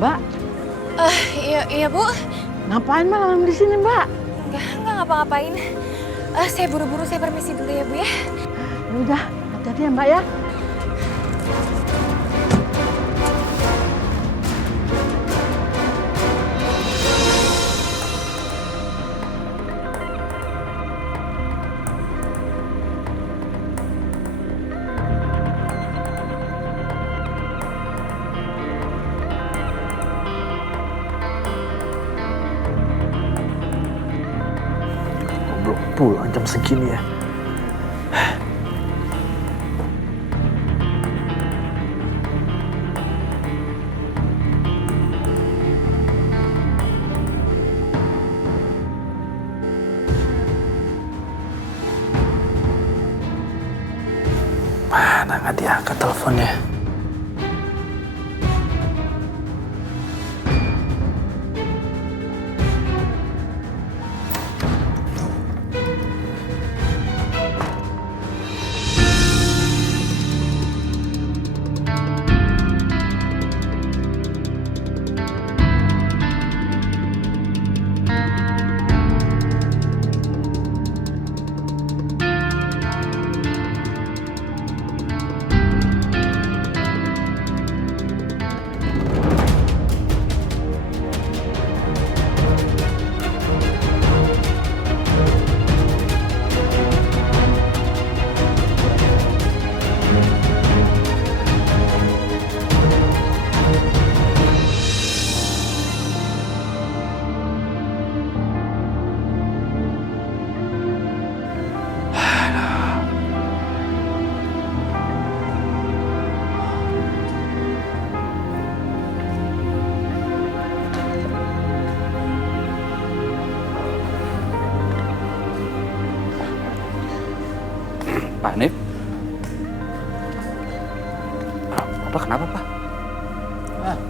Mbak. Iya Bu. Ngapain malam di sini, Mbak? Enggak ngapa-ngapain. Saya buru-buru, saya permisi dulu ya Bu ya. Udah, hati-hati ya Mbak ya. Belum pulang jam segini ya. Mana nggak diangkat teleponnya? Pak Hanif? Papa kenapa, Pak?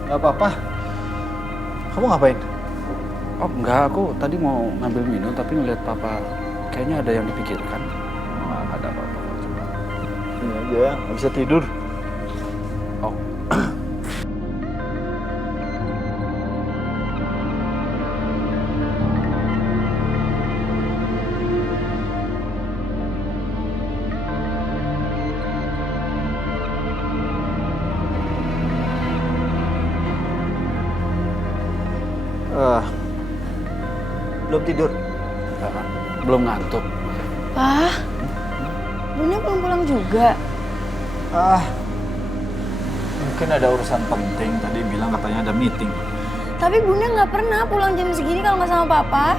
Nggak apa-apa. Kamu ngapain? Oh, enggak. Aku tadi mau ngambil minum, tapi ngeliat Papa kayaknya ada yang dipikirkan. Nggak ada apa-apa. Cuma ini aja, nggak bisa tidur. Oh. Belum tidur? Belum ngantuk. Pak, Bunda belum pulang juga. Mungkin ada urusan penting. Tadi bilang katanya ada meeting. Tapi Bunda nggak pernah pulang jam segini kalau nggak sama Papa.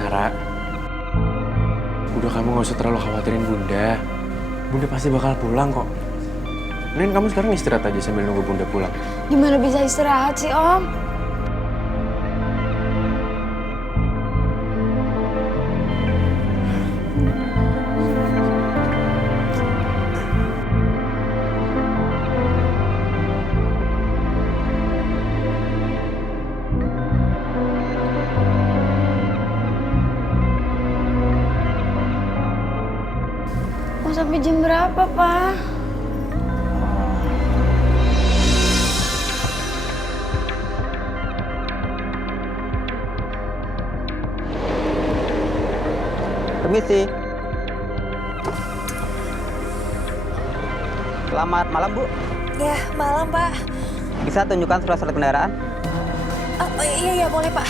Nara, udah kamu gak usah terlalu khawatirin Bunda. Bunda pasti bakal pulang kok. Mending kamu sekarang istirahat aja sambil nunggu Bunda pulang. Gimana bisa istirahat sih, Om? Mau sampai jam berapa, Pak? Permisi. Selamat malam, Bu. Ya, malam, Pak. Bisa tunjukkan surat-surat kendaraan? Oh, iya, boleh, Pak.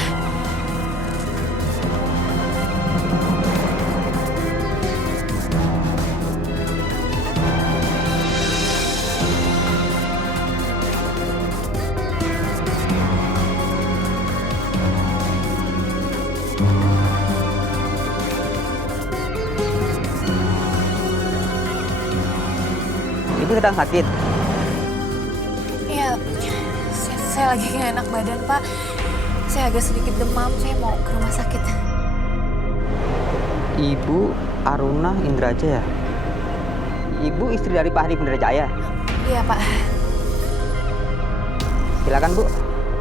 Ibu sedang sakit. Iya, saya lagi nggak enak badan, Pak. Saya agak sedikit demam, saya mau ke rumah sakit. Ibu Aruna Indrajaya. Ibu istri dari Pak Hanif Indrajaya. Iya, Pak. Silakan, Bu.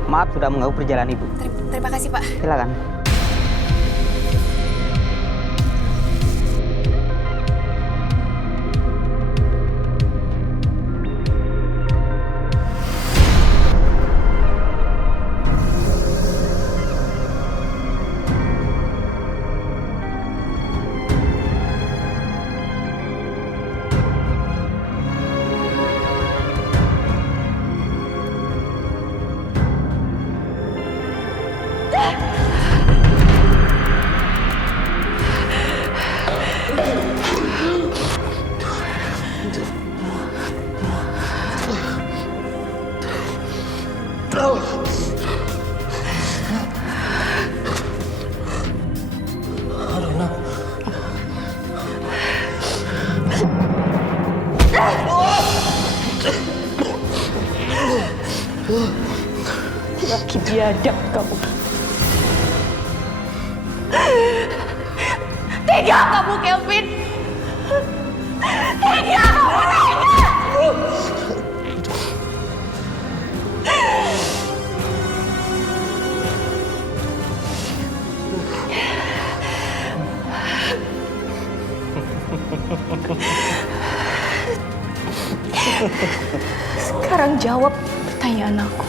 Maaf sudah mengganggu perjalanan Ibu. Terima kasih, Pak. Silakan. Laki biadab kamu. Tega kamu, Kelvin. Tega kamu, tega. Sekarang jawab pertanyaan aku.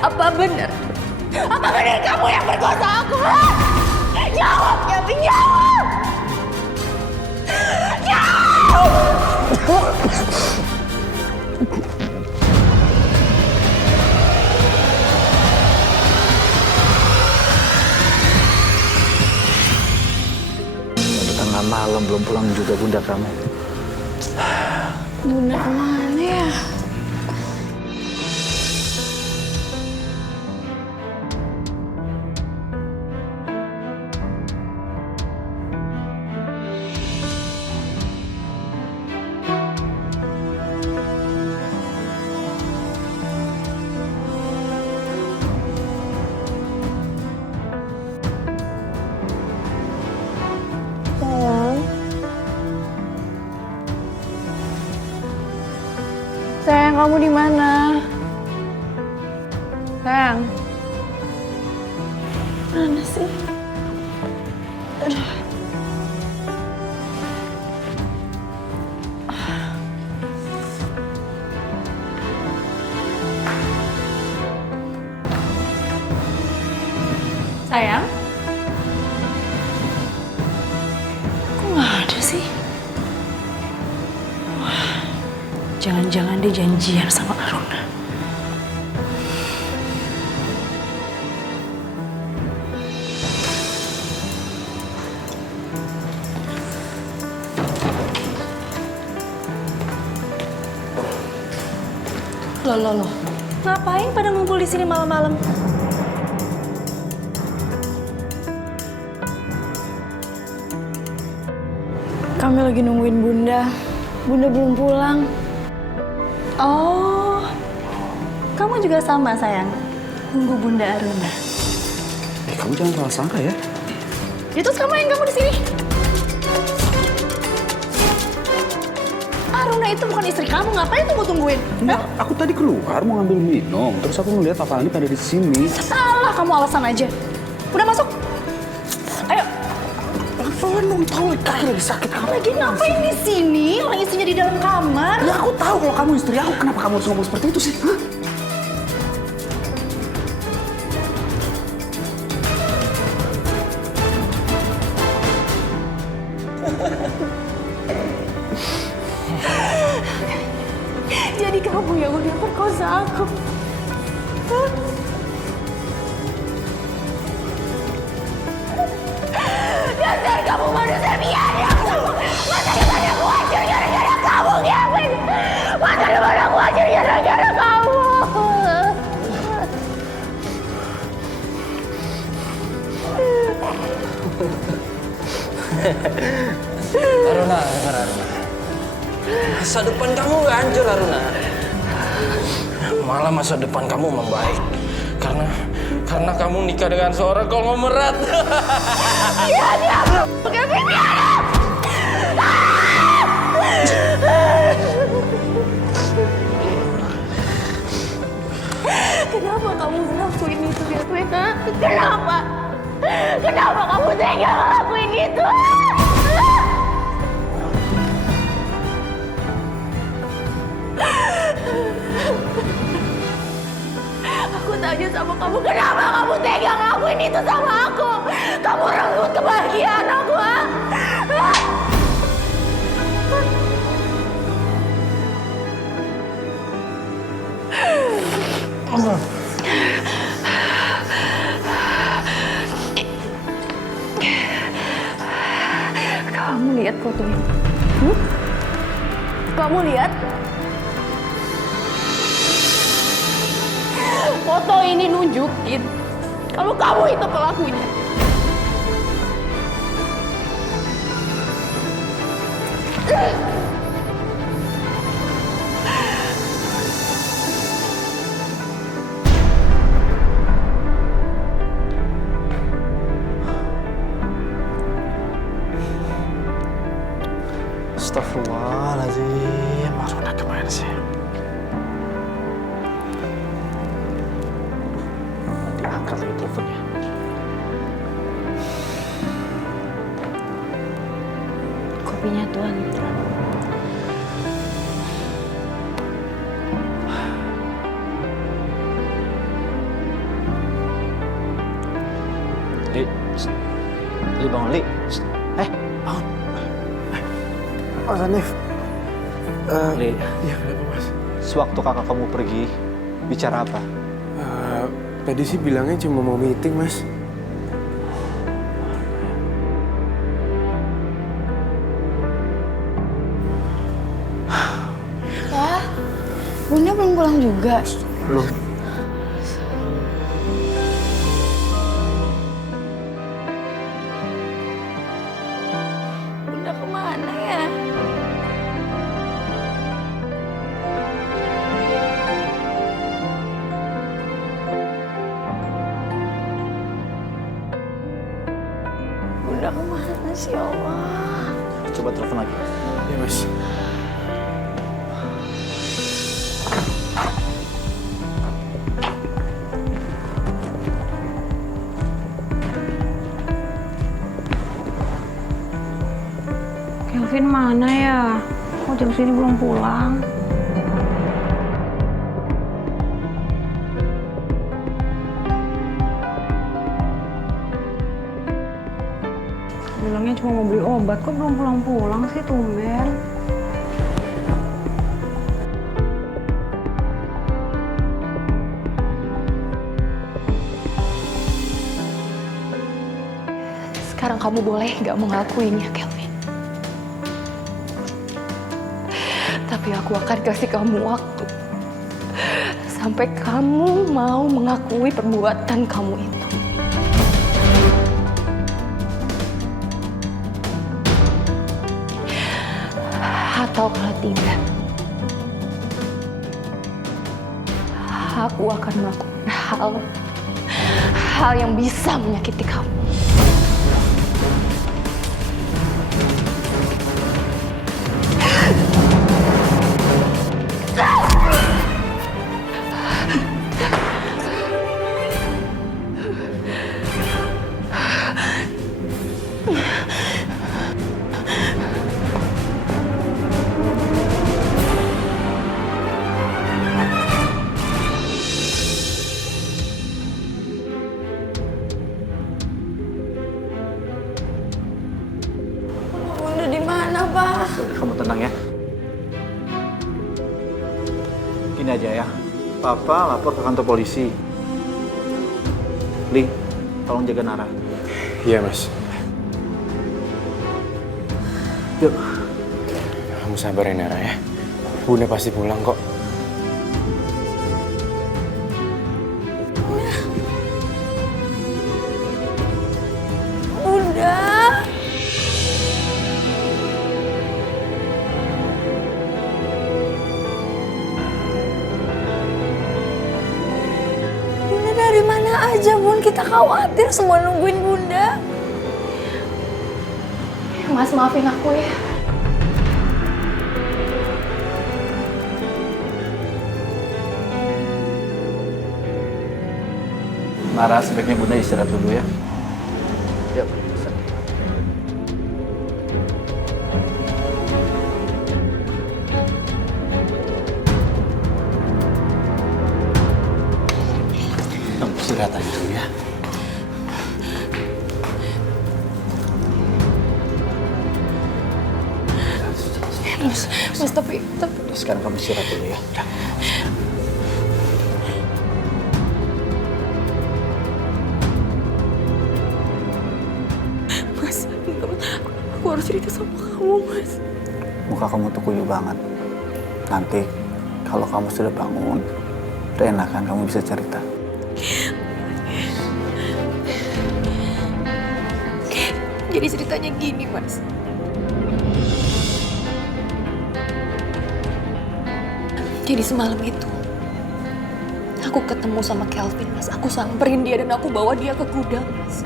Apa benar? Apa benar kamu yang berkuasa aku? Jawab, Kevin, jawab! Jawab! Udah tengah malam belum pulang juga bunda kamu. Bunda kemana ya? kamu di mana? Sayang. Mana sih? Aduh. Sayang? Kok nggak ada sih? Wah, jangan-jangan dia janjian sama Aruna. Loh. Ngapain pada ngumpul di sini malam-malam? Kami lagi nungguin Bunda. Bunda belum pulang. Oh, kamu juga sama sayang, nunggu Bunda Aruna. Kamu jangan salah sangka ya. Itu ngapain kamu di sini? Aruna itu bukan istri kamu, ngapain tungguin? Enggak, aku tadi keluar mau ngambil minum, terus aku ngeliat Papa Hanif ada di sini. Salah kamu alasan aja. Udah masuk. Ayo. Pelan dong, tahu kaki lagi sakit. Kamu lagi ngapain di sini? Orang istrinya di dalam kamar. Ya aku tahu kalau kamu istri aku, kenapa kamu harus ngomong seperti itu sih? Hah? Jadi kamu yang udah perkosa aku. Dasar kamu manusia biadab kamu. Masa depan aku hancur gara-gara kamu, Kevin. Masa depan aku hancur gara-gara kamu. Aruna, dengar Aruna. Masa depan kamu gak hancur, Aruna. Malah masa depan kamu membaik. Karena kamu nikah dengan seorang konglomerat. Iya, dia. Kevin, biadab. Kenapa kamu ngelakuin itu, Kevin? Kenapa? Kenapa kamu tega ngelakuin itu? Aku tanya sama kamu, kenapa kamu tega ngelakuin itu sama aku? Kamu renggut kebahagiaan aku, ha? Kamu lihat foto ini? Kamu lihat? Foto ini nunjukin kalau kamu itu pelakunya. Astagfirullahaladzim, Aruna kemana sih? Nanti angkat lagi teleponnya. Kopinya, Tuan. Li bangun, Li. Bangun. Mas Hanif. Li. Iya, kenapa Mas? Sewaktu kakak kamu pergi, bicara apa? Tadi sih bilangnya cuma mau meeting, Mas. Wah, Bunda belum pulang juga. Belum. Bunda kemana ya? Bunda kemana sih, ya Allah? Coba telepon lagi. Iya, Mas. Kelvin mana ya? Kok jam segini belum pulang? Bilangnya cuma mau beli obat, kok belum pulang-pulang sih tumben? Sekarang kamu boleh nggak mengakuinya, Kelvin. Tapi aku akan kasih kamu waktu. Sampai kamu mau mengakui perbuatan kamu itu. Atau kalau tidak, aku akan melakukan hal yang bisa menyakiti kamu. Bunda di mana, Pak? Kamu tenang ya. Gini aja ya, Papa lapor ke kantor polisi. Li, tolong jaga Nara. Iya, Mas. Yuk. Kamu sabar ya, Nara ya. Bunda pasti pulang kok. Bunda. Bunda dari mana aja, Bun? Kita khawatir semua nungguin Bunda. Mas, maafin aku ya. Nara, sebaiknya Bunda istirahat dulu ya. Yuk. Kamu istirahat aja dulu ya. Mas, tapi... Sekarang kamu istirahat dulu ya. Mas, aku harus cerita sama kamu, Mas. Muka kamu tuh kuyu banget. Nanti kalau kamu sudah bangun, udah enakan kamu bisa cerita. Jadi ceritanya gini, Mas. Jadi semalam itu, aku ketemu sama Kelvin, Mas. Aku samperin dia dan aku bawa dia ke gudang, Mas.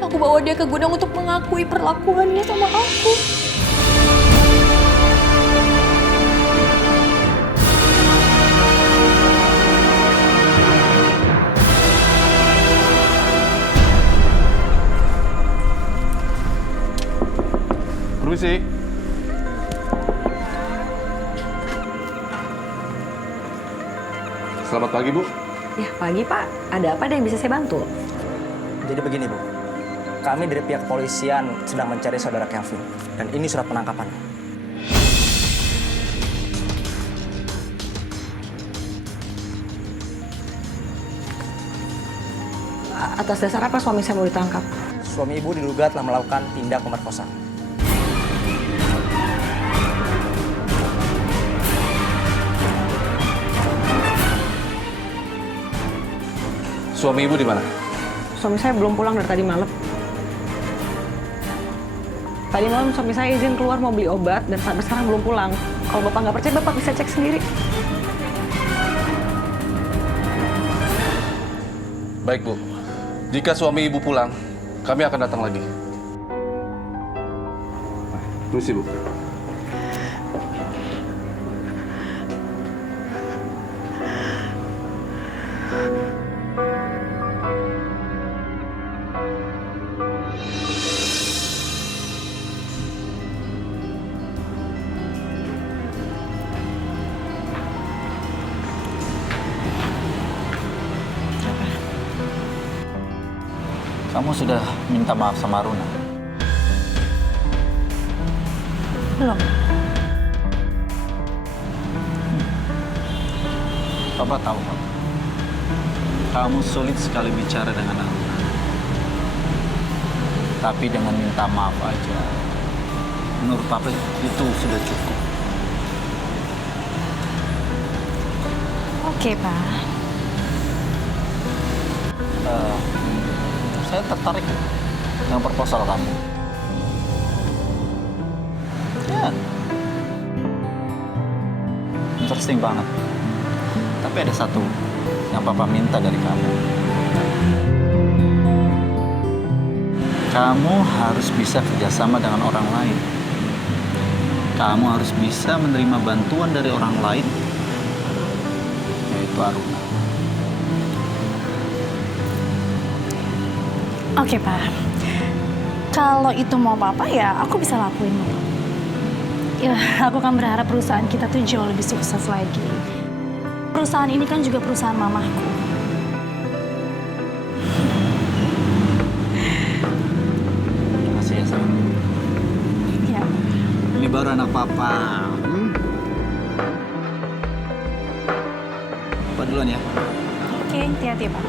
Aku bawa dia ke gudang untuk mengakui perlakuannya sama aku. Permisi. Selamat pagi, Bu. Ya, pagi Pak. Ada apa yang bisa saya bantu? Jadi begini, Bu. Kami dari pihak kepolisian sedang mencari saudara Kelvin. Dan ini surat penangkapan. Atas dasar apa suami saya mau ditangkap? Suami Ibu diduga telah melakukan tindak pemerkosaan. Suami Ibu di mana? Suami saya belum pulang dari tadi malam. Tadi malam suami saya izin keluar mau beli obat dan sampai sekarang belum pulang. Kalau Bapak nggak percaya, Bapak bisa cek sendiri. Baik, Bu. Jika suami Ibu pulang, kami akan datang lagi. Permisi, Bu. Kamu sudah minta maaf sama Aruna? Belum. Papa tahu, Papa. Kamu sulit sekali bicara dengan Aruna. Tapi dengan minta maaf aja, menurut Papa itu sudah cukup. Oke, Pak. Saya tertarik dengan proposal kamu. Ya, interesting banget. Tapi ada satu yang Papa minta dari kamu. Kamu harus bisa kerjasama dengan orang lain. Kamu harus bisa menerima bantuan dari orang lain, yaitu Aruna. Oke, Pak. Kalau itu mau Papa ya aku bisa lakuin. Ya, aku kan berharap perusahaan kita tuh jauh lebih sukses lagi. Perusahaan ini kan juga perusahaan mamaku. Terima kasih ya, sayang. Ya. Ini baru anak Papa. Papa duluan ya. Oke, hati-hati, Pak.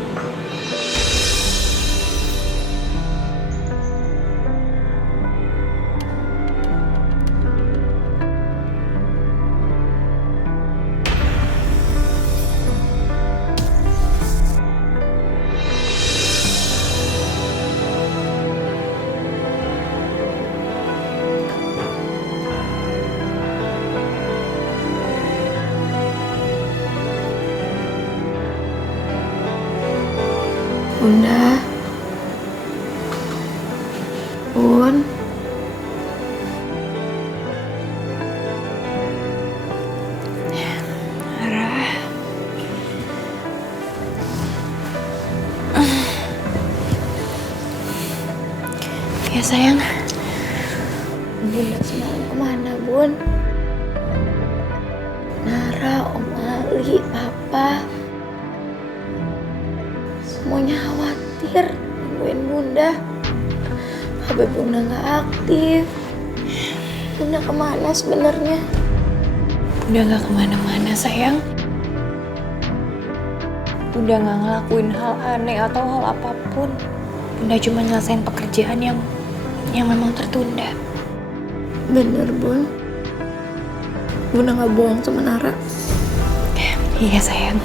Bunda, Bun, Nara, ya sayang, Bunda semalam kemana, Bun? Nara, Om Ali, Papa, semuanya khawatir nungguin Bunda. HP Bunda nggak aktif. Bunda kemana sebenarnya? Bunda nggak kemana-mana, sayang. Bunda nggak ngelakuin hal aneh atau hal apapun. Bunda cuma nyelesain pekerjaan yang memang tertunda. Bener, Bun. Bunda nggak bohong sama Nara. Iya, sayang.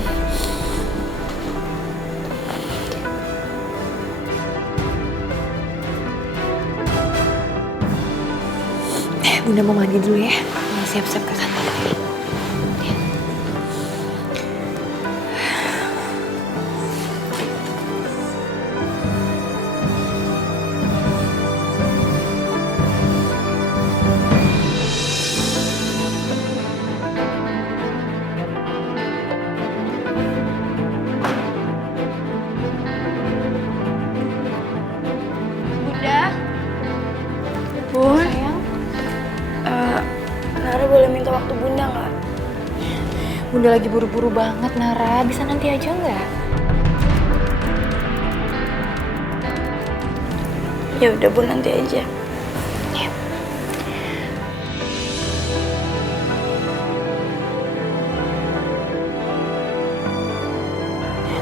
Bunda mau mandi dulu ya. Mau siap-siap ke kantor. Bunda. Bun. Nara boleh minta waktu Bunda nggak? Bunda lagi buru-buru banget, Nara. Bisa nanti aja nggak? Ya udah, Bun, nanti aja. Ya.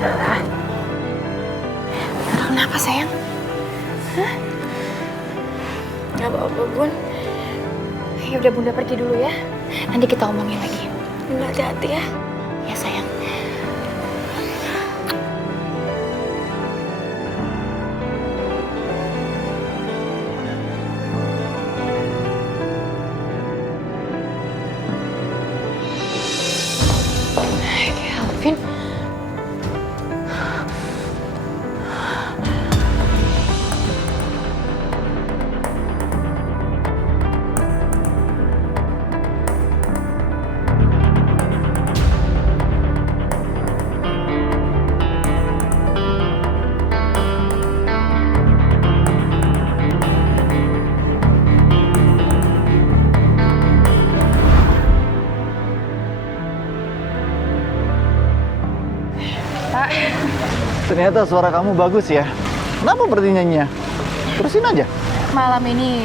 Nara. Nara, kenapa, sayang? Hah? Nggak apa-apa, Bun. Ya udah, Bunda pergi dulu ya. Nanti kita omongin lagi. Bunda hati-hati ya. Ya, sayang. Alvin. Ternyata suara kamu bagus ya. Kenapa berarti nyanyinya? Terusin aja. Malam ini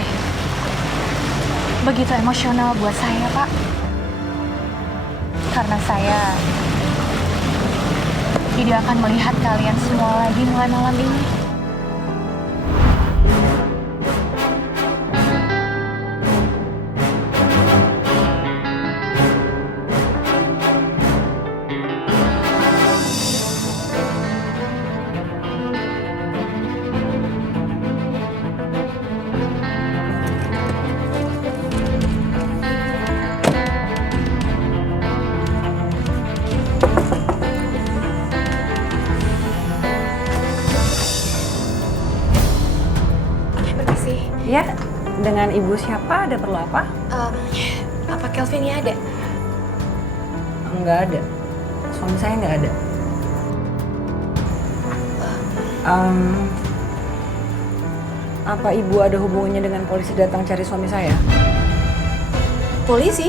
begitu emosional buat saya, Pak. Karena saya tidak akan melihat kalian semua lagi mulai malam ini. Ya, dengan ibu siapa? Ada perlu apa? Apa Kelvin ya ada? Enggak ada. Suami saya nggak ada. Apa ibu ada hubungannya dengan polisi datang cari suami saya? Polisi?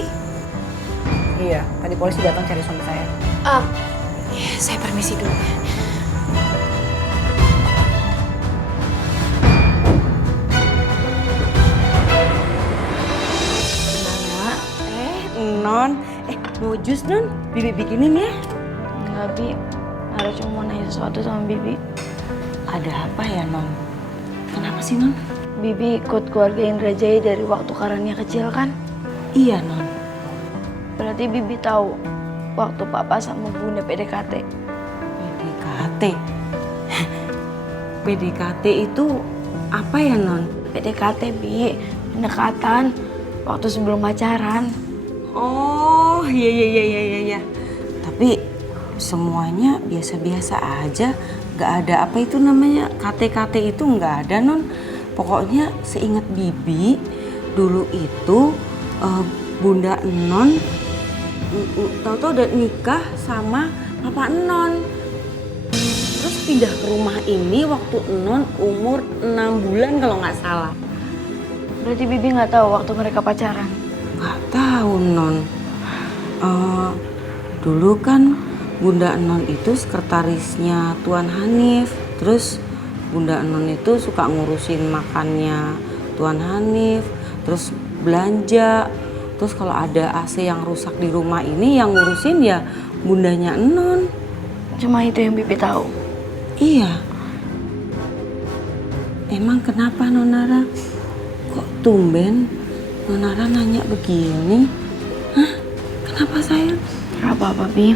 Iya, tadi polisi datang cari suami saya. Saya permisi dulu. Non, mau jus Non? Bibi bikinin ya? Enggak, Bi. Nara cuma mau nanya sesuatu sama Bibi. Ada apa ya, Non? Kenapa sih, Non? Bibi ikut keluarga Indrajaya dari waktu Karania kecil kan? Iya, Non. Berarti Bibi tahu waktu Papa sama Bunda PDKT. PDKT? PDKT itu apa ya, Non? PDKT, Bi. Pendekatan waktu sebelum pacaran. Oh, iya. Tapi semuanya biasa-biasa aja. Gak ada apa itu namanya KT-KT itu gak ada, Non. Pokoknya seingat Bibi, dulu itu Bunda Non tahu-tahu udah nikah sama Papa Non. Terus pindah ke rumah ini waktu Non umur 6 bulan kalau nggak salah. Berarti Bibi nggak tahu waktu mereka pacaran? Nggak tahu, Non. Dulu kan Bunda Non itu sekretarisnya Tuan Hanif. Terus Bunda Non itu suka ngurusin makannya Tuan Hanif. Terus belanja. Terus kalau ada AC yang rusak di rumah ini yang ngurusin ya bundanya Non. Cuma itu yang Bibi tahu? Iya. Emang kenapa, Nonara? Kok tumben Nonara nanya begini? Hah? Kenapa, sayang? Gak apa-apa, Bi.